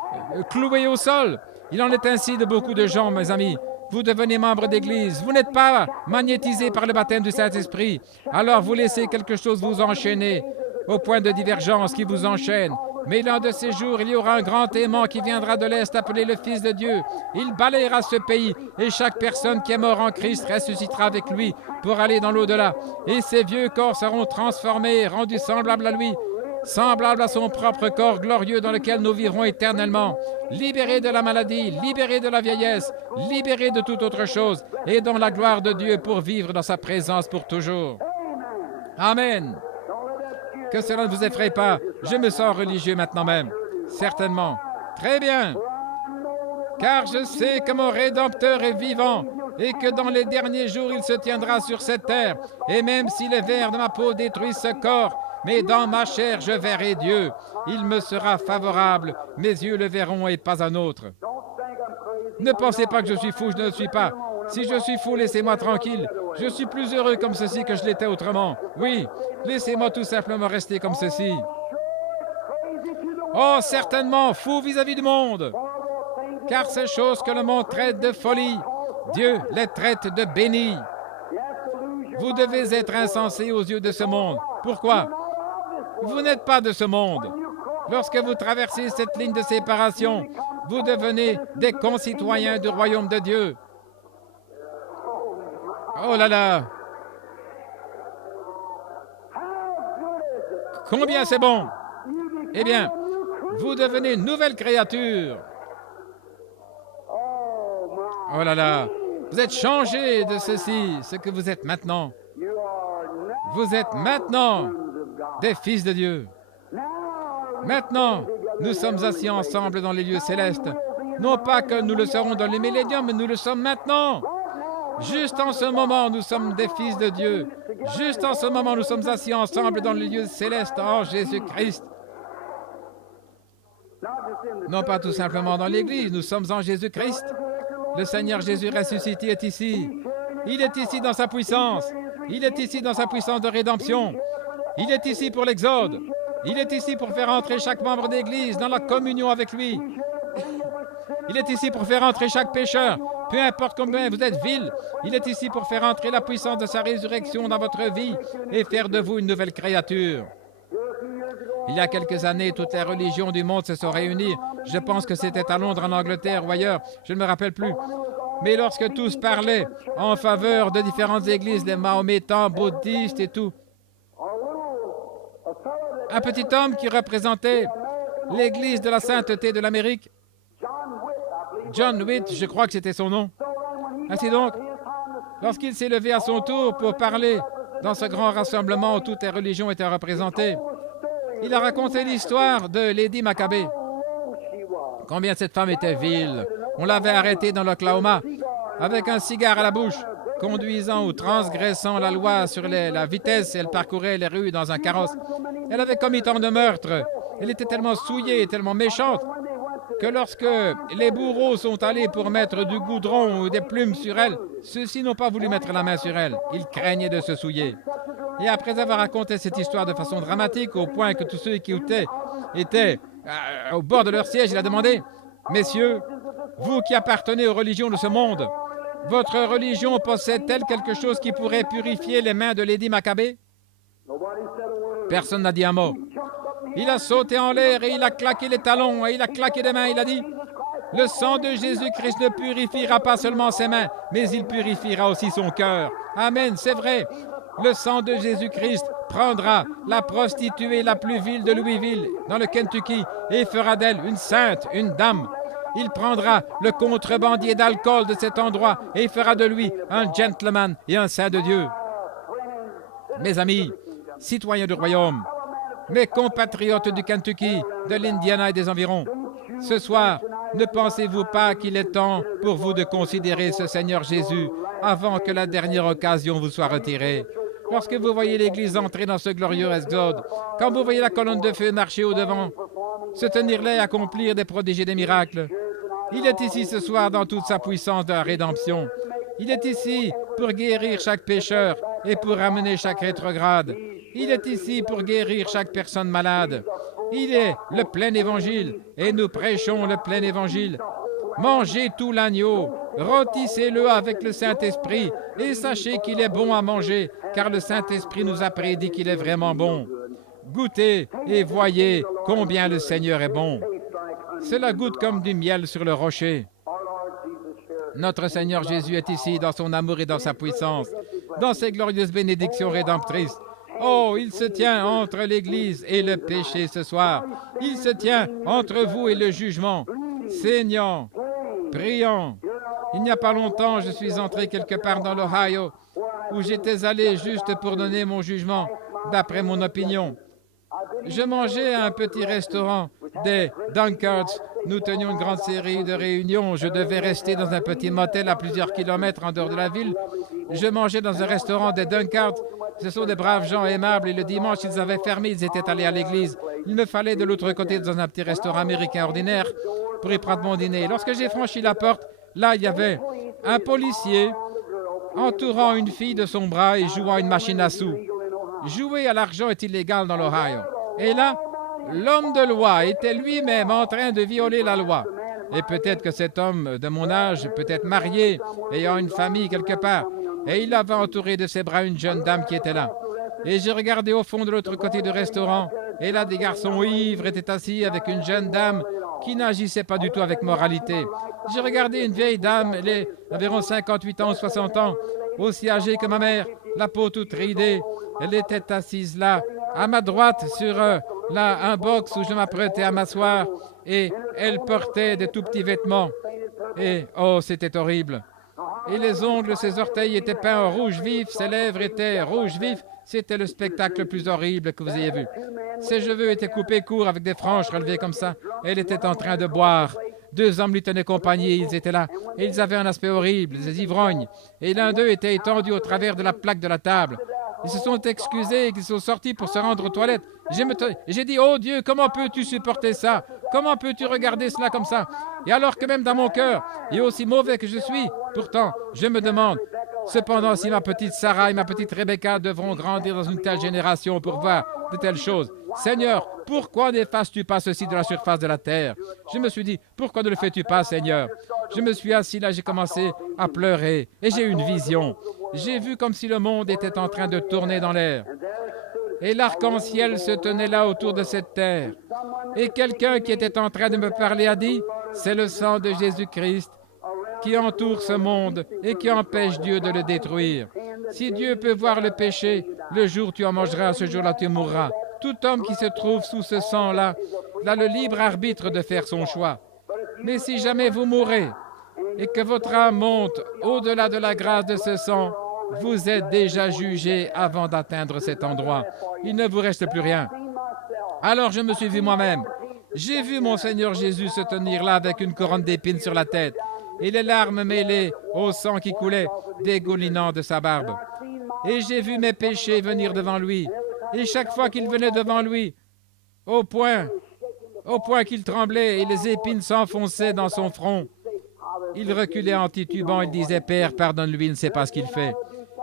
cloués au sol. Il en est ainsi de beaucoup de gens, mes amis. Vous devenez membre d'église, vous n'êtes pas magnétisé par le baptême du Saint-Esprit. Alors vous laissez quelque chose vous enchaîner, au point de divergence qui vous enchaîne. Mais l'un de ces jours, il y aura un grand aimant qui viendra de l'Est appelé le Fils de Dieu. Il balayera ce pays et chaque personne qui est mort en Christ ressuscitera avec lui pour aller dans l'au-delà. Et ces vieux corps seront transformés, rendus semblables à lui, semblable à son propre corps glorieux dans lequel nous vivrons éternellement, libérés de la maladie, libérés de la vieillesse, libérés de toute autre chose, et dans la gloire de Dieu pour vivre dans sa présence pour toujours. Amen. Que cela ne vous effraie pas, je me sens religieux maintenant même. Certainement. Très bien. Car je sais que mon Rédempteur est vivant, et que dans les derniers jours il se tiendra sur cette terre, et même si les vers de ma peau détruisent ce corps, mais dans ma chair, je verrai Dieu. Il me sera favorable. Mes yeux le verront et pas un autre. Ne pensez pas que je suis fou, je ne le suis pas. Si je suis fou, laissez-moi tranquille. Je suis plus heureux comme ceci que je l'étais autrement. Oui, laissez-moi tout simplement rester comme ceci. Oh, certainement, fou vis-à-vis du monde. Car ces choses que le monde traite de folie, Dieu les traite de bénis. Vous devez être insensé aux yeux de ce monde. Pourquoi? Vous n'êtes pas de ce monde. Lorsque vous traversez cette ligne de séparation, vous devenez des concitoyens du royaume de Dieu. Oh là là! Combien c'est bon! Eh bien, vous devenez une nouvelle créature. Oh là là! Vous êtes changé de ceci, ce que vous êtes maintenant. Vous êtes maintenant des fils de Dieu. Maintenant, nous sommes assis ensemble dans les lieux célestes. Non pas que nous le serons dans les milléniums, mais nous le sommes maintenant. Juste en ce moment, nous sommes des fils de Dieu. Juste en ce moment, nous sommes assis ensemble dans les lieux célestes en Jésus-Christ. Non pas tout simplement dans l'Église, nous sommes en Jésus-Christ. Le Seigneur Jésus ressuscité est ici. Il est ici dans sa puissance. Il est ici dans sa puissance de rédemption. Il est ici pour l'exode. Il est ici pour faire entrer chaque membre d'Église dans la communion avec lui. Il est ici pour faire entrer chaque pécheur, peu importe combien vous êtes vil. Il est ici pour faire entrer la puissance de sa résurrection dans votre vie et faire de vous une nouvelle créature. Il y a quelques années, toutes les religions du monde se sont réunies. Je pense que c'était à Londres, en Angleterre ou ailleurs, je ne me rappelle plus. Mais lorsque tous parlaient en faveur de différentes églises, les mahométans, bouddhistes et tout, un petit homme qui représentait l'église de la sainteté de l'Amérique, John Witt, je crois que c'était son nom. Ainsi donc, lorsqu'il s'est levé à son tour pour parler dans ce grand rassemblement où toutes les religions étaient représentées, il a raconté l'histoire de Lady Maccabée. Combien cette femme était vile. On l'avait arrêtée dans l'Oklahoma avec un cigare à la bouche, conduisant ou transgressant la loi sur la vitesse. Elle parcourait les rues dans un carrosse. Elle avait commis tant de meurtres. Elle était tellement souillée, tellement méchante, que lorsque les bourreaux sont allés pour mettre du goudron ou des plumes sur elle, ceux-ci n'ont pas voulu mettre la main sur elle. Ils craignaient de se souiller. Et après avoir raconté cette histoire de façon dramatique, au point que tous ceux qui étaient au bord de leur siège, il a demandé, « Messieurs, vous qui appartenez aux religions de ce monde, votre religion possède-t-elle quelque chose qui pourrait purifier les mains de Lady Maccabée? » Personne n'a dit un mot. Il a sauté en l'air et il a claqué les talons et il a claqué des mains. Il a dit, « Le sang de Jésus-Christ ne purifiera pas seulement ses mains, mais il purifiera aussi son cœur. » Amen, c'est vrai. Le sang de Jésus-Christ prendra la prostituée la plus vile de Louisville, dans le Kentucky, et fera d'elle une sainte, une dame. Il prendra le contrebandier d'alcool de cet endroit et fera de lui un gentleman et un saint de Dieu. Mes amis, citoyens du royaume, mes compatriotes du Kentucky, de l'Indiana et des environs, ce soir, ne pensez-vous pas qu'il est temps pour vous de considérer ce Seigneur Jésus avant que la dernière occasion vous soit retirée? Lorsque vous voyez l'Église entrer dans ce glorieux exode, quand vous voyez la colonne de feu marcher au-devant, se tenir là et accomplir des prodiges et des miracles, il est ici ce soir dans toute sa puissance de la rédemption. Il est ici pour guérir chaque pécheur et pour ramener chaque rétrograde. Il est ici pour guérir chaque personne malade. Il est le plein évangile et nous prêchons le plein évangile. Mangez tout l'agneau, rôtissez-le avec le Saint-Esprit et sachez qu'il est bon à manger, car le Saint-Esprit nous a prédit qu'il est vraiment bon. Goûtez et voyez combien le Seigneur est bon. Cela goûte comme du miel sur le rocher. Notre Seigneur Jésus est ici dans son amour et dans sa puissance, dans ses glorieuses bénédictions rédemptrices. Oh, il se tient entre l'Église et le péché ce soir. Il se tient entre vous et le jugement. Saignant, priant. Il n'y a pas longtemps, je suis entré quelque part dans l'Ohio, où j'étais allé juste pour donner mon jugement, d'après mon opinion. Je mangeais à un petit restaurant des Dunkards. Nous tenions une grande série de réunions. Je devais rester dans un petit motel à plusieurs kilomètres en dehors de la ville. Je mangeais dans un restaurant des Dunkards. Ce sont des braves gens aimables et le dimanche, ils avaient fermé, ils étaient allés à l'église. Il me fallait de l'autre côté dans un petit restaurant américain ordinaire pour y prendre mon dîner. Lorsque j'ai franchi la porte, là, il y avait un policier entourant une fille de son bras et jouant à une machine à sous. Jouer à l'argent est illégal dans l'Ohio. Et là, l'homme de loi était lui-même en train de violer la loi. Et peut-être que cet homme de mon âge, peut-être marié, ayant une famille quelque part, et il avait entouré de ses bras une jeune dame qui était là. Et j'ai regardé au fond de l'autre côté du restaurant, et là, des garçons ivres étaient assis avec une jeune dame qui n'agissait pas du tout avec moralité. J'ai regardé une vieille dame, elle est environ 58 ans ou 60 ans, aussi âgée que ma mère, la peau toute ridée. Elle était assise là, à ma droite, sur un box où je m'apprêtais à m'asseoir, et elle portait des tout petits vêtements. Et, oh, c'était horrible. Et les ongles, ses orteils étaient peints en rouge vif, ses lèvres étaient rouges vifs. C'était le spectacle le plus horrible que vous ayez vu. Ses cheveux étaient coupés courts avec des franges relevées comme ça. Elle était en train de boire. Deux hommes lui tenaient compagnie, ils étaient là. Et ils avaient un aspect horrible, des ivrognes. Et l'un d'eux était étendu au travers de la plaque de la table. Ils se sont excusés et ils sont sortis pour se rendre aux toilettes. J'ai dit, oh Dieu, comment peux-tu supporter ça? Comment peux-tu regarder cela comme ça? Et alors que même dans mon cœur, et aussi mauvais que je suis, pourtant, je me demande, Cependant, si ma petite Sarah et ma petite Rebecca devront grandir dans une telle génération pour voir de telles choses, Seigneur, pourquoi n'effaces-tu pas ceci de la surface de la terre? Je me suis dit, pourquoi ne le fais-tu pas, Seigneur? Je me suis assis là, j'ai commencé à pleurer et j'ai eu une vision. J'ai vu comme si le monde était en train de tourner dans l'air. Et l'arc-en-ciel se tenait là autour de cette terre. Et quelqu'un qui était en train de me parler a dit, c'est le sang de Jésus-Christ qui entoure ce monde et qui empêche Dieu de le détruire. Si Dieu peut voir le péché, le jour où tu en mangeras, ce jour-là tu mourras. Tout homme qui se trouve sous ce sang-là a le libre arbitre de faire son choix. Mais si jamais vous mourrez et que votre âme monte au-delà de la grâce de ce sang, vous êtes déjà jugé avant d'atteindre cet endroit. Il ne vous reste plus rien. Alors je me suis vu moi-même. J'ai vu mon Seigneur Jésus se tenir là avec une couronne d'épines sur la tête et les larmes mêlées au sang qui coulait, dégoulinant de sa barbe. Et j'ai vu mes péchés venir devant lui. Et chaque fois qu'il venait devant lui, au point qu'il tremblait et les épines s'enfonçaient dans son front, il reculait en titubant, il disait, Père, pardonne-lui, il ne sait pas ce qu'il fait.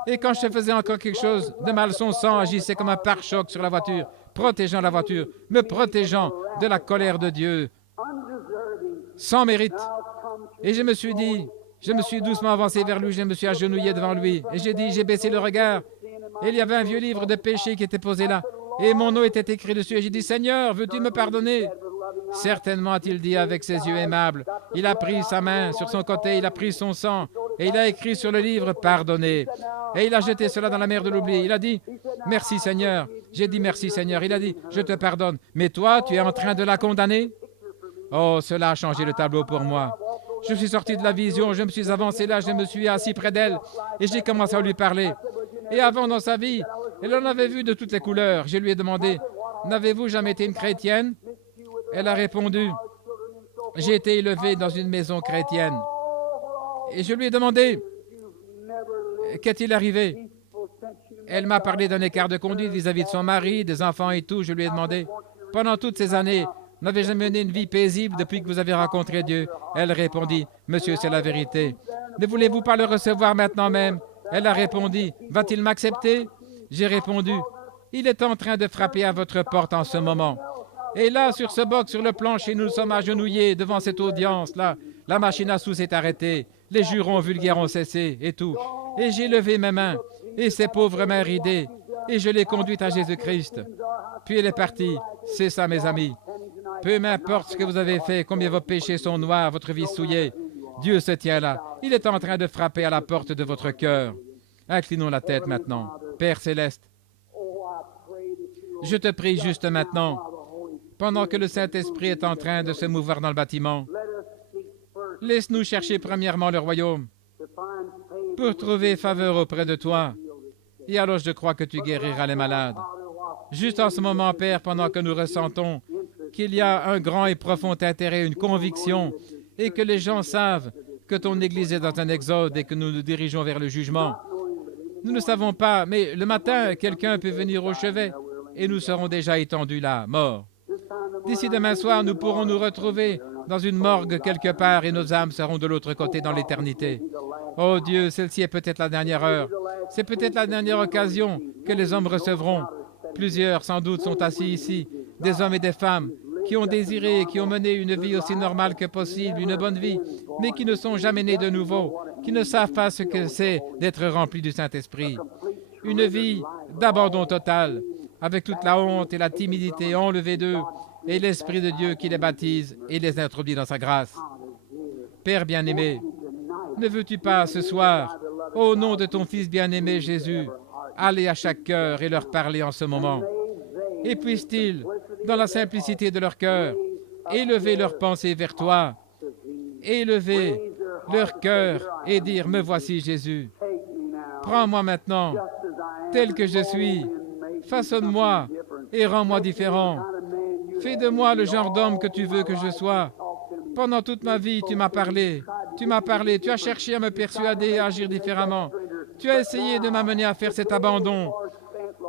Et quand je faisais encore quelque chose de mal, son sang agissait comme un pare-choc sur la voiture, protégeant la voiture, me protégeant de la colère de Dieu, sans mérite. Et je me suis doucement avancé vers lui, je me suis agenouillé devant lui, et j'ai baissé le regard, et il y avait un vieux livre de péché qui était posé là, et mon nom était écrit dessus, et j'ai dit, Seigneur, veux-tu me pardonner? Certainement, a-t-il dit avec ses yeux aimables. Il a pris sa main sur son côté, il a pris son sang, et il a écrit sur le livre, pardonné. Et il a jeté cela dans la mer de l'oubli. Il a dit, merci Seigneur. J'ai dit, merci Seigneur. Il a dit, je te pardonne. Mais toi, tu es en train de la condamner? Oh, cela a changé le tableau pour moi. Je suis sorti de la vision, je me suis avancé là, je me suis assis près d'elle, et j'ai commencé à lui parler. Et avant, dans sa vie, elle en avait vu de toutes les couleurs. Je lui ai demandé, n'avez-vous jamais été une chrétienne? Elle a répondu, j'ai été élevée dans une maison chrétienne. Et je lui ai demandé, qu'est-il arrivé? Elle m'a parlé d'un écart de conduite vis-à-vis de son mari, des enfants et tout. Je lui ai demandé, pendant toutes ces années, n'avez-vous jamais mené une vie paisible depuis que vous avez rencontré Dieu? Elle répondit, Monsieur, c'est la vérité. Ne voulez-vous pas le recevoir maintenant même? Elle a répondu, va-t-il m'accepter? J'ai répondu, il est en train de frapper à votre porte en ce moment. Et là, sur ce box, sur le plancher, nous sommes agenouillés devant cette audience-là. La machine à sous s'est arrêtée. Les jurons vulgaires ont cessé et tout. Et j'ai levé mes mains, et ces pauvres mains ridées, et je l'ai conduite à Jésus-Christ. Puis elle est partie. C'est ça, mes amis. Peu m'importe ce que vous avez fait, combien vos péchés sont noirs, votre vie souillée. Dieu se tient là. Il est en train de frapper à la porte de votre cœur. Inclinons la tête maintenant. Père céleste, je te prie juste maintenant, pendant que le Saint-Esprit est en train de se mouvoir dans le bâtiment, laisse-nous chercher premièrement le royaume pour trouver faveur auprès de toi. Et alors je crois que tu guériras les malades. Juste en ce moment, Père, pendant que nous ressentons qu'il y a un grand et profond intérêt, une conviction, et que les gens savent que ton Église est dans un exode et que nous nous dirigeons vers le jugement. Nous ne savons pas, mais le matin, quelqu'un peut venir au chevet et nous serons déjà étendus là, morts. D'ici demain soir, nous pourrons nous retrouver dans une morgue quelque part et nos âmes seront de l'autre côté dans l'éternité. Oh Dieu, celle-ci est peut-être la dernière heure. C'est peut-être la dernière occasion que les hommes recevront. Plusieurs, sans doute, sont assis ici, des hommes et des femmes, qui ont désiré et qui ont mené une vie aussi normale que possible, une bonne vie, mais qui ne sont jamais nés de nouveau, qui ne savent pas ce que c'est d'être remplis du Saint-Esprit. Une vie d'abandon total, avec toute la honte et la timidité enlevées d'eux, et l'Esprit de Dieu qui les baptise et les introduit dans sa grâce. Père bien-aimé, ne veux-tu pas ce soir, au nom de ton Fils bien-aimé Jésus, aller à chaque cœur et leur parler en ce moment? Et puissent-ils, dans la simplicité de leur cœur, élever leurs pensées vers toi, élever leur cœur et dire, me voici Jésus. Prends-moi maintenant, tel que je suis, façonne-moi et rends-moi différent. Fais de moi le genre d'homme que tu veux que je sois. Pendant toute ma vie, tu m'as parlé, tu as cherché à me persuader à agir différemment. Tu as essayé de m'amener à faire cet abandon.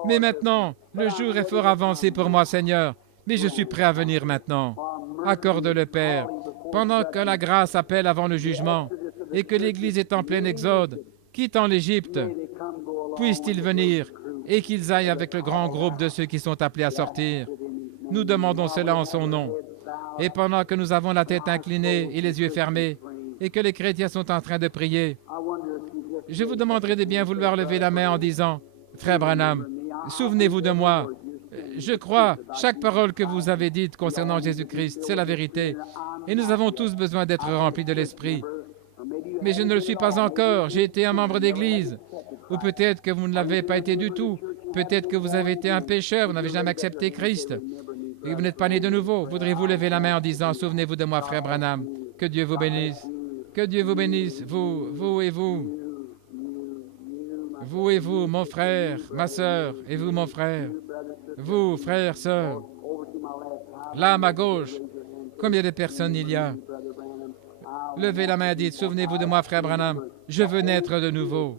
Mais maintenant, le jour est fort avancé pour moi, Seigneur, mais je suis prêt à venir maintenant. Accorde-le, Père, pendant que la grâce appelle avant le jugement et que l'Église est en plein exode, quittant l'Égypte, puissent-ils venir et qu'ils aillent avec le grand groupe de ceux qui sont appelés à sortir. Nous demandons cela en son nom. Et pendant que nous avons la tête inclinée et les yeux fermés, et que les chrétiens sont en train de prier, je vous demanderai de bien vouloir lever la main en disant, « Frère Branham, souvenez-vous de moi. Je crois chaque parole que vous avez dite concernant Jésus-Christ, c'est la vérité. Et nous avons tous besoin d'être remplis de l'Esprit. Mais je ne le suis pas encore. J'ai été un membre d'Église. Ou peut-être que vous ne l'avez pas été du tout. Peut-être que vous avez été un pécheur, vous n'avez jamais accepté Christ. Et vous n'êtes pas né de nouveau. Voudriez-vous lever la main en disant, « Souvenez-vous de moi, frère Branham. Que Dieu vous bénisse. Que Dieu vous bénisse, vous et vous. Vous et vous, mon frère, ma sœur, et vous, mon frère. Vous, frère, sœur. Là, à ma gauche, combien de personnes il y a? Levez la main et dites, souvenez-vous de moi, frère Branham, je veux naître de nouveau.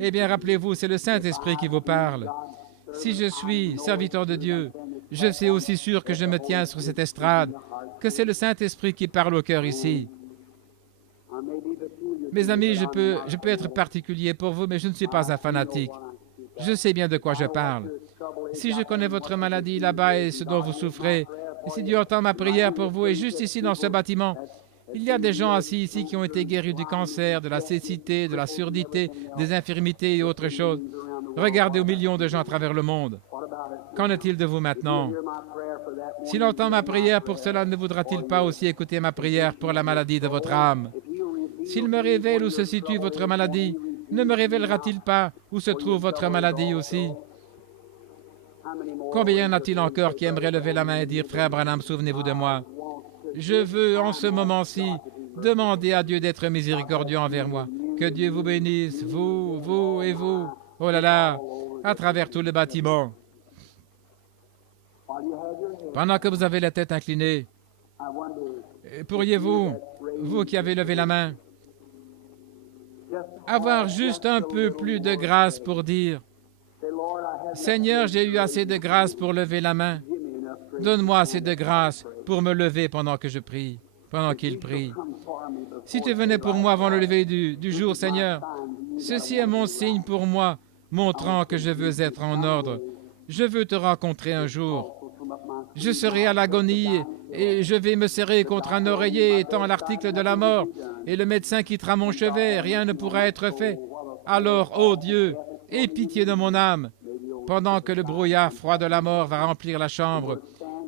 Eh bien, rappelez-vous, c'est le Saint-Esprit qui vous parle. Si je suis serviteur de Dieu, je sais aussi sûr que je me tiens sur cette estrade, que c'est le Saint-Esprit qui parle au cœur ici. Mes amis, je peux être particulier pour vous, mais je ne suis pas un fanatique. Je sais bien de quoi je parle. Si je connais votre maladie là-bas et ce dont vous souffrez, et si Dieu entend ma prière pour vous, et juste ici dans ce bâtiment, il y a des gens assis ici qui ont été guéris du cancer, de la cécité, de la surdité, des infirmités et autres choses. Regardez aux millions de gens à travers le monde. Qu'en est-il de vous maintenant? S'il entend ma prière pour cela, ne voudra-t-il pas aussi écouter ma prière pour la maladie de votre âme? S'il me révèle où se situe votre maladie, ne me révélera-t-il pas où se trouve votre maladie aussi? Combien y en a-t-il encore qui aimeraient lever la main et dire, « Frère Branham, souvenez-vous de moi. Je veux, en ce moment-ci, demander à Dieu d'être miséricordieux envers moi. Que Dieu vous bénisse, vous et vous. Oh là là, à travers tout le bâtiment. » Pendant que vous avez la tête inclinée, pourriez-vous, vous qui avez levé la main, avoir juste un peu plus de grâce pour dire, « Seigneur, j'ai eu assez de grâce pour lever la main. Donne-moi assez de grâce pour me lever pendant que je prie, pendant qu'il prie. Si tu venais pour moi avant le lever du jour, Seigneur, ceci est mon signe pour moi, montrant que je veux être en ordre. Je veux te rencontrer un jour. Je serai à l'agonie et je vais me serrer contre un oreiller étant l'article de la mort, et le médecin quittera mon chevet, rien ne pourra être fait. Alors, ô Dieu, aie pitié de mon âme, pendant que le brouillard froid de la mort va remplir la chambre.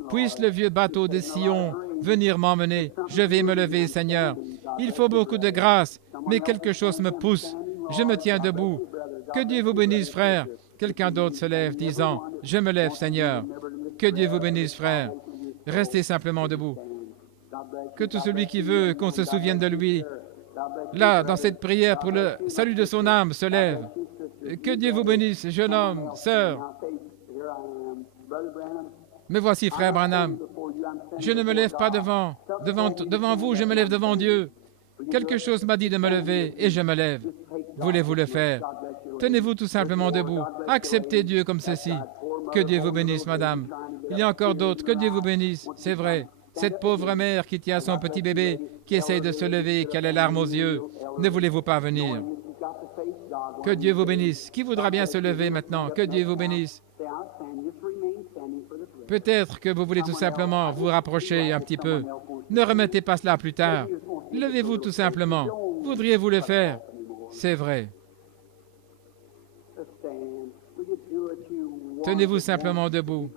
Puisse le vieux bateau de Sion venir m'emmener. Je vais me lever, Seigneur. Il faut beaucoup de grâce, mais quelque chose me pousse. Je me tiens debout. Que Dieu vous bénisse, frère. Quelqu'un d'autre se lève, disant, « Je me lève, Seigneur. » Que Dieu vous bénisse, frère. Restez simplement debout. Que tout celui qui veut qu'on se souvienne de lui, là, dans cette prière pour le salut de son âme, se lève. Que Dieu vous bénisse, jeune homme, sœur. Me voici, frère Branham. Je ne me lève pas devant vous, je me lève devant Dieu. Quelque chose m'a dit de me lever et je me lève. Voulez-vous le faire? Tenez-vous tout simplement debout. Acceptez Dieu comme ceci. Que Dieu vous bénisse, madame. Il y a encore d'autres. Que Dieu vous bénisse. C'est vrai. Cette pauvre mère qui tient son petit bébé, qui essaye de se lever, qui a les larmes aux yeux. Ne voulez-vous pas venir? Que Dieu vous bénisse. Qui voudra bien se lever maintenant? Que Dieu vous bénisse. Peut-être que vous voulez tout simplement vous rapprocher un petit peu. Ne remettez pas cela plus tard. Levez-vous tout simplement. Voudriez-vous le faire? C'est vrai. Tenez-vous simplement debout.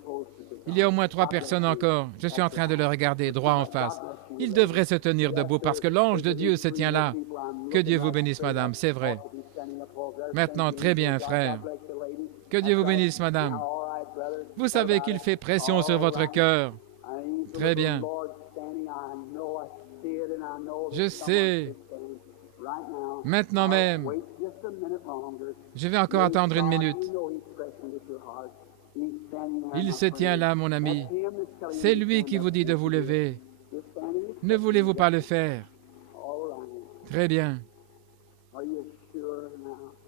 Il y a au moins 3 personnes encore. Je suis en train de le regarder droit en face. Il devrait se tenir debout parce que l'ange de Dieu se tient là. Que Dieu vous bénisse, madame, c'est vrai. Maintenant, très bien, frère. Que Dieu vous bénisse, madame. Vous savez qu'il fait pression sur votre cœur. Très bien. Je sais. Maintenant même. Je vais encore attendre 1 minute. Il se tient là, mon ami. C'est lui qui vous dit de vous lever. Ne voulez-vous pas le faire? Très bien.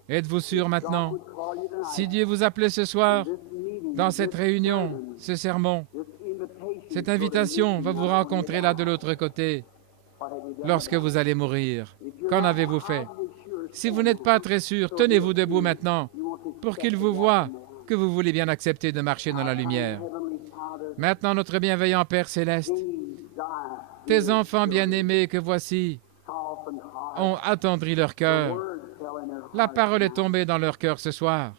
Êtes-vous sûr maintenant? Si Dieu vous appelait ce soir, dans cette réunion, ce sermon, cette invitation va vous rencontrer là de l'autre côté, lorsque vous allez mourir. Qu'en avez-vous fait? Si vous n'êtes pas très sûr, tenez-vous debout maintenant pour qu'il vous voie que vous voulez bien accepter de marcher dans la lumière. Maintenant, notre bienveillant Père céleste, tes enfants bien-aimés que voici ont attendri leur cœur. La parole est tombée dans leur cœur ce soir.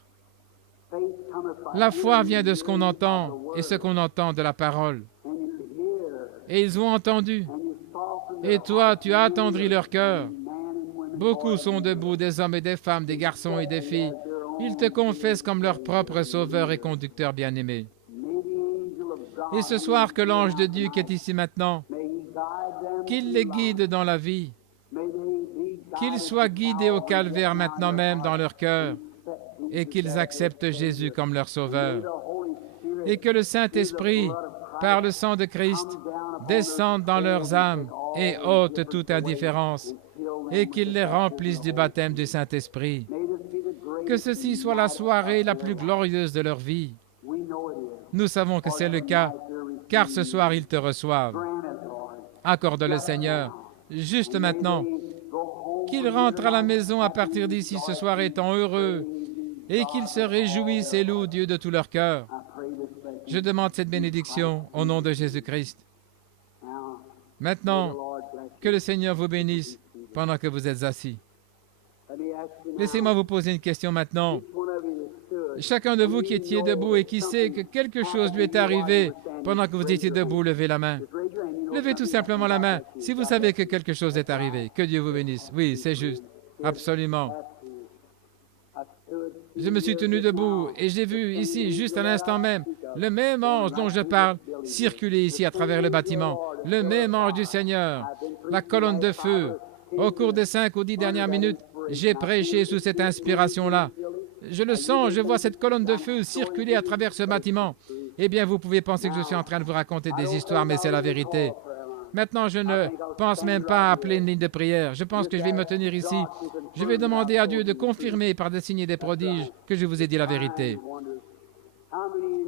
La foi vient de ce qu'on entend et ce qu'on entend de la parole. Et ils ont entendu. Et toi, tu as attendri leur cœur. Beaucoup sont debout, des hommes et des femmes, des garçons et des filles. Ils te confessent comme leur propre sauveur et conducteur bien-aimé. Et ce soir, que l'ange de Dieu qui est ici maintenant, qu'il les guide dans la vie, qu'ils soient guidés au calvaire maintenant même dans leur cœur, et qu'ils acceptent Jésus comme leur sauveur. Et que le Saint-Esprit, par le sang de Christ, descende dans leurs âmes et ôte toute indifférence, et qu'il les remplisse du baptême du Saint-Esprit. Que ceci soit la soirée la plus glorieuse de leur vie. Nous savons que c'est le cas, car ce soir ils te reçoivent. Accorde-le, Seigneur, juste maintenant, qu'ils rentrent à la maison à partir d'ici ce soir étant heureux, et qu'ils se réjouissent et louent Dieu de tout leur cœur. Je demande cette bénédiction au nom de Jésus-Christ. Maintenant, que le Seigneur vous bénisse pendant que vous êtes assis. Laissez-moi vous poser une question maintenant. Chacun de vous qui étiez debout et qui sait que quelque chose lui est arrivé pendant que vous étiez debout, levez la main. Levez tout simplement la main si vous savez que quelque chose est arrivé. Que Dieu vous bénisse. Oui, c'est juste. Absolument. Je me suis tenu debout et j'ai vu ici, juste à l'instant même, le même ange dont je parle circuler ici à travers le bâtiment. Le même ange du Seigneur, la colonne de feu. Au cours des 5 ou 10 dernières minutes, j'ai prêché sous cette inspiration-là. Je le sens, je vois cette colonne de feu circuler à travers ce bâtiment. Eh bien, vous pouvez penser que je suis en train de vous raconter des histoires, mais c'est la vérité. Maintenant, je ne pense même pas à appeler une ligne de prière. Je pense que je vais me tenir ici. Je vais demander à Dieu de confirmer par des signes et des prodiges que je vous ai dit la vérité.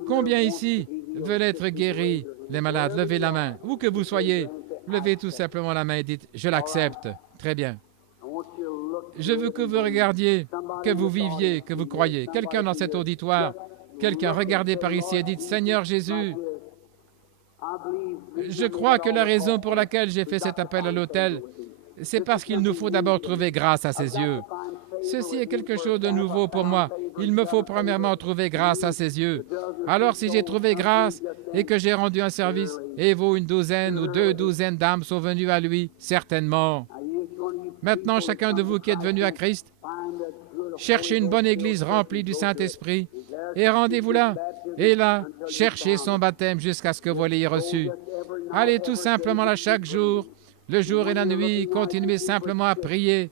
Combien ici veulent être guéris, les malades? Levez la main. Où que vous soyez, levez tout simplement la main et dites « Je l'accepte ». Très bien. Je veux que vous regardiez, que vous viviez, que vous croyez. Quelqu'un dans cet auditoire, quelqu'un, regardez par ici et dites « Seigneur Jésus, je crois que la raison pour laquelle j'ai fait cet appel à l'autel, c'est parce qu'il nous faut d'abord trouver grâce à ses yeux. Ceci est quelque chose de nouveau pour moi. Il me faut premièrement trouver grâce à ses yeux. Alors si j'ai trouvé grâce et que j'ai rendu un service, et vous, une douzaine ou 2 douzaines d'âmes sont venues à lui, certainement. Maintenant, chacun de vous qui êtes venu à Christ, cherchez une bonne église remplie du Saint-Esprit et rendez-vous là. Et là, cherchez son baptême jusqu'à ce que vous l'ayez reçu. Allez tout simplement là chaque jour, le jour et la nuit, continuez simplement à prier.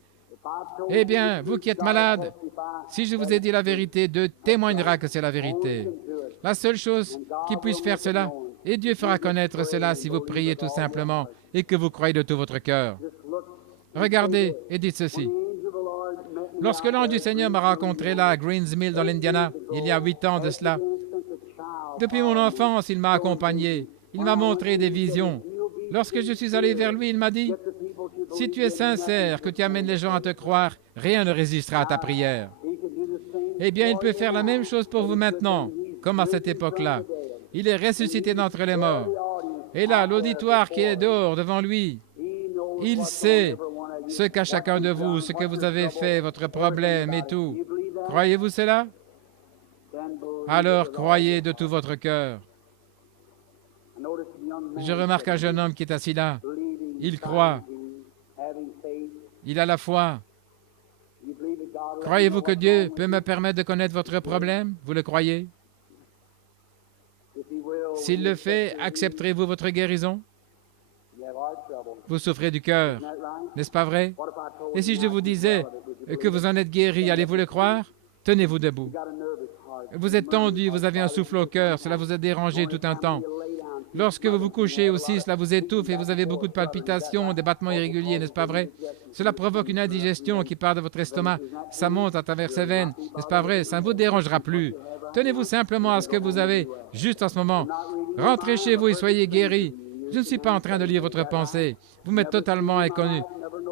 Eh bien, vous qui êtes malade, si je vous ai dit la vérité, Dieu témoignera que c'est la vérité. La seule chose qui puisse faire cela, et Dieu fera connaître cela si vous priez tout simplement et que vous croyez de tout votre cœur. Regardez et dites ceci. Lorsque l'ange du Seigneur m'a rencontré là à Greens Mill dans l'Indiana, il y a 8 ans de cela, depuis mon enfance, il m'a accompagné. Il m'a montré des visions. Lorsque je suis allé vers lui, il m'a dit, « Si tu es sincère, que tu amènes les gens à te croire, rien ne résistera à ta prière. » Eh bien, il peut faire la même chose pour vous maintenant, comme à cette époque-là. Il est ressuscité d'entre les morts. Et là, l'auditoire qui est dehors devant lui, il sait ce qu'a chacun de vous, ce que vous avez fait, votre problème et tout. Croyez-vous cela? Alors croyez de tout votre cœur. Je remarque un jeune homme qui est assis là. Il croit. Il a la foi. Croyez-vous que Dieu peut me permettre de connaître votre problème? Vous le croyez? S'il le fait, accepterez-vous votre guérison? Vous souffrez du cœur, n'est-ce pas vrai? Et si je vous disais que vous en êtes guéri, allez-vous le croire? Tenez-vous debout. Vous êtes tendu, vous avez un souffle au cœur, cela vous a dérangé tout un temps. Lorsque vous vous couchez aussi, cela vous étouffe et vous avez beaucoup de palpitations, des battements irréguliers, n'est-ce pas vrai? Cela provoque une indigestion qui part de votre estomac, ça monte à travers ses veines, n'est-ce pas vrai? Ça ne vous dérangera plus. Tenez-vous simplement à ce que vous avez, juste en ce moment. Rentrez chez vous et soyez guéris. Je ne suis pas en train de lire votre pensée. Vous m'êtes totalement inconnu.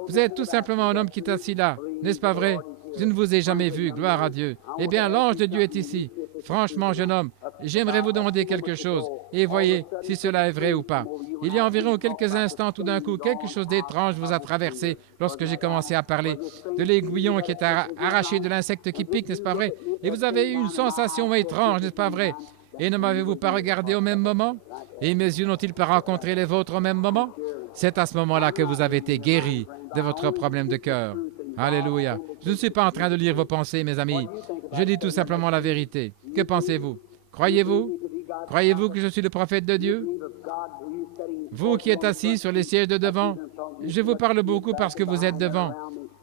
Vous êtes tout simplement un homme qui est assis là. N'est-ce pas vrai? Je ne vous ai jamais vu, gloire à Dieu. Eh bien, l'ange de Dieu est ici. Franchement, jeune homme, j'aimerais vous demander quelque chose, et voyez si cela est vrai ou pas. Il y a environ quelques instants, tout d'un coup, quelque chose d'étrange vous a traversé lorsque j'ai commencé à parler de l'aiguillon qui est arraché de l'insecte qui pique, n'est-ce pas vrai? Et vous avez eu une sensation étrange, n'est-ce pas vrai? Et ne m'avez-vous pas regardé au même moment? Et mes yeux n'ont-ils pas rencontré les vôtres au même moment? C'est à ce moment-là que vous avez été guéri de votre problème de cœur. Alléluia. Je ne suis pas en train de lire vos pensées, mes amis. Je dis tout simplement la vérité. Que pensez-vous? Croyez-vous? Croyez-vous que je suis le prophète de Dieu? Vous qui êtes assis sur les sièges de devant, je vous parle beaucoup parce que vous êtes devant.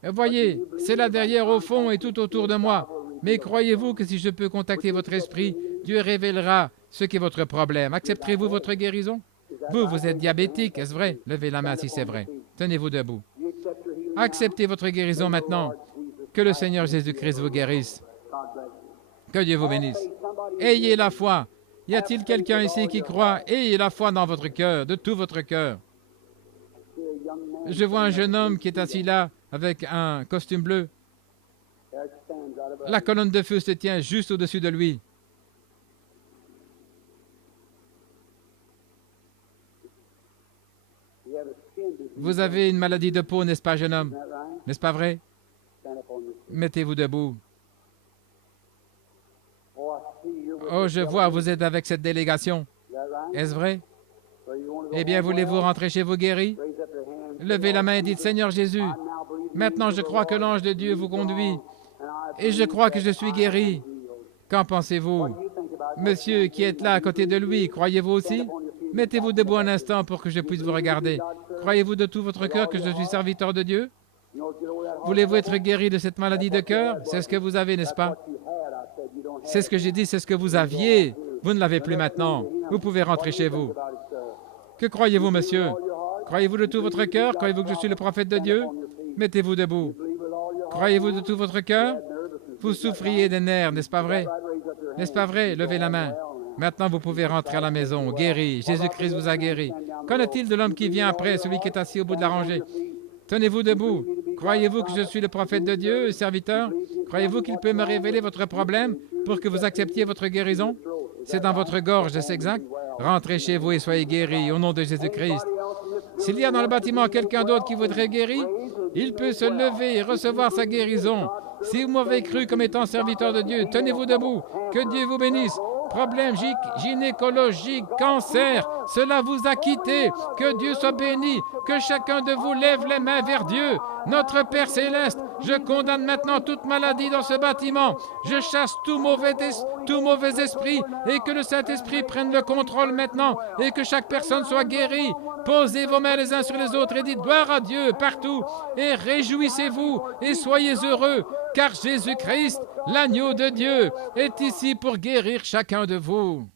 Voyez, c'est là derrière au fond et tout autour de moi. Mais croyez-vous que si je peux contacter votre esprit, Dieu révélera ce qu'est votre problème? Accepterez-vous votre guérison? Vous êtes diabétique, est-ce vrai? Levez la main si c'est vrai. Tenez-vous debout. Acceptez votre guérison maintenant. Que le Seigneur Jésus-Christ vous guérisse. Que Dieu vous bénisse. Ayez la foi. Y a-t-il quelqu'un ici qui croit? Ayez la foi dans votre cœur, de tout votre cœur. Je vois un jeune homme qui est assis là avec un costume bleu. La colonne de feu se tient juste au-dessus de lui. Vous avez une maladie de peau, n'est-ce pas, jeune homme? N'est-ce pas vrai? Mettez-vous debout. Oh, je vois, vous êtes avec cette délégation. Est-ce vrai? Eh bien, voulez-vous rentrer chez vous guéri? Levez la main et dites, Seigneur Jésus, maintenant je crois que l'ange de Dieu vous conduit et je crois que je suis guéri. Qu'en pensez-vous? Monsieur qui est là à côté de lui, croyez-vous aussi? Mettez-vous debout un instant pour que je puisse vous regarder. Croyez-vous de tout votre cœur que je suis serviteur de Dieu? Voulez-vous être guéri de cette maladie de cœur? C'est ce que vous avez, n'est-ce pas? C'est ce que j'ai dit, c'est ce que vous aviez. Vous ne l'avez plus maintenant. Vous pouvez rentrer chez vous. Que croyez-vous, monsieur? Croyez-vous de tout votre cœur? Croyez-vous que je suis le prophète de Dieu? Mettez-vous debout. Croyez-vous de tout votre cœur? Vous souffriez des nerfs, n'est-ce pas vrai? N'est-ce pas vrai? Levez la main. Maintenant, vous pouvez rentrer à la maison, guéri. Jésus-Christ vous a guéri. Qu'en est-il de l'homme qui vient après, celui qui est assis au bout de la rangée? Tenez-vous debout. Croyez-vous que je suis le prophète de Dieu, le serviteur? Croyez-vous qu'il peut me révéler votre problème pour que vous acceptiez votre guérison? C'est dans votre gorge, c'est exact? Rentrez chez vous et soyez guéris au nom de Jésus-Christ. S'il y a dans le bâtiment quelqu'un d'autre qui voudrait guérir, il peut se lever et recevoir sa guérison. Si vous m'avez cru comme étant serviteur de Dieu, tenez-vous debout. Que Dieu vous bénisse. Problème gynécologique, cancer, cela vous a quitté. Que Dieu soit béni. Que chacun de vous lève les mains vers Dieu. Notre Père Céleste, je condamne maintenant toute maladie dans ce bâtiment. Je chasse tout mauvais esprit et que le Saint-Esprit prenne le contrôle maintenant et que chaque personne soit guérie. Posez vos mains les uns sur les autres et dites gloire à Dieu partout et réjouissez-vous et soyez heureux car Jésus-Christ, l'agneau de Dieu, est ici pour guérir chacun de vous.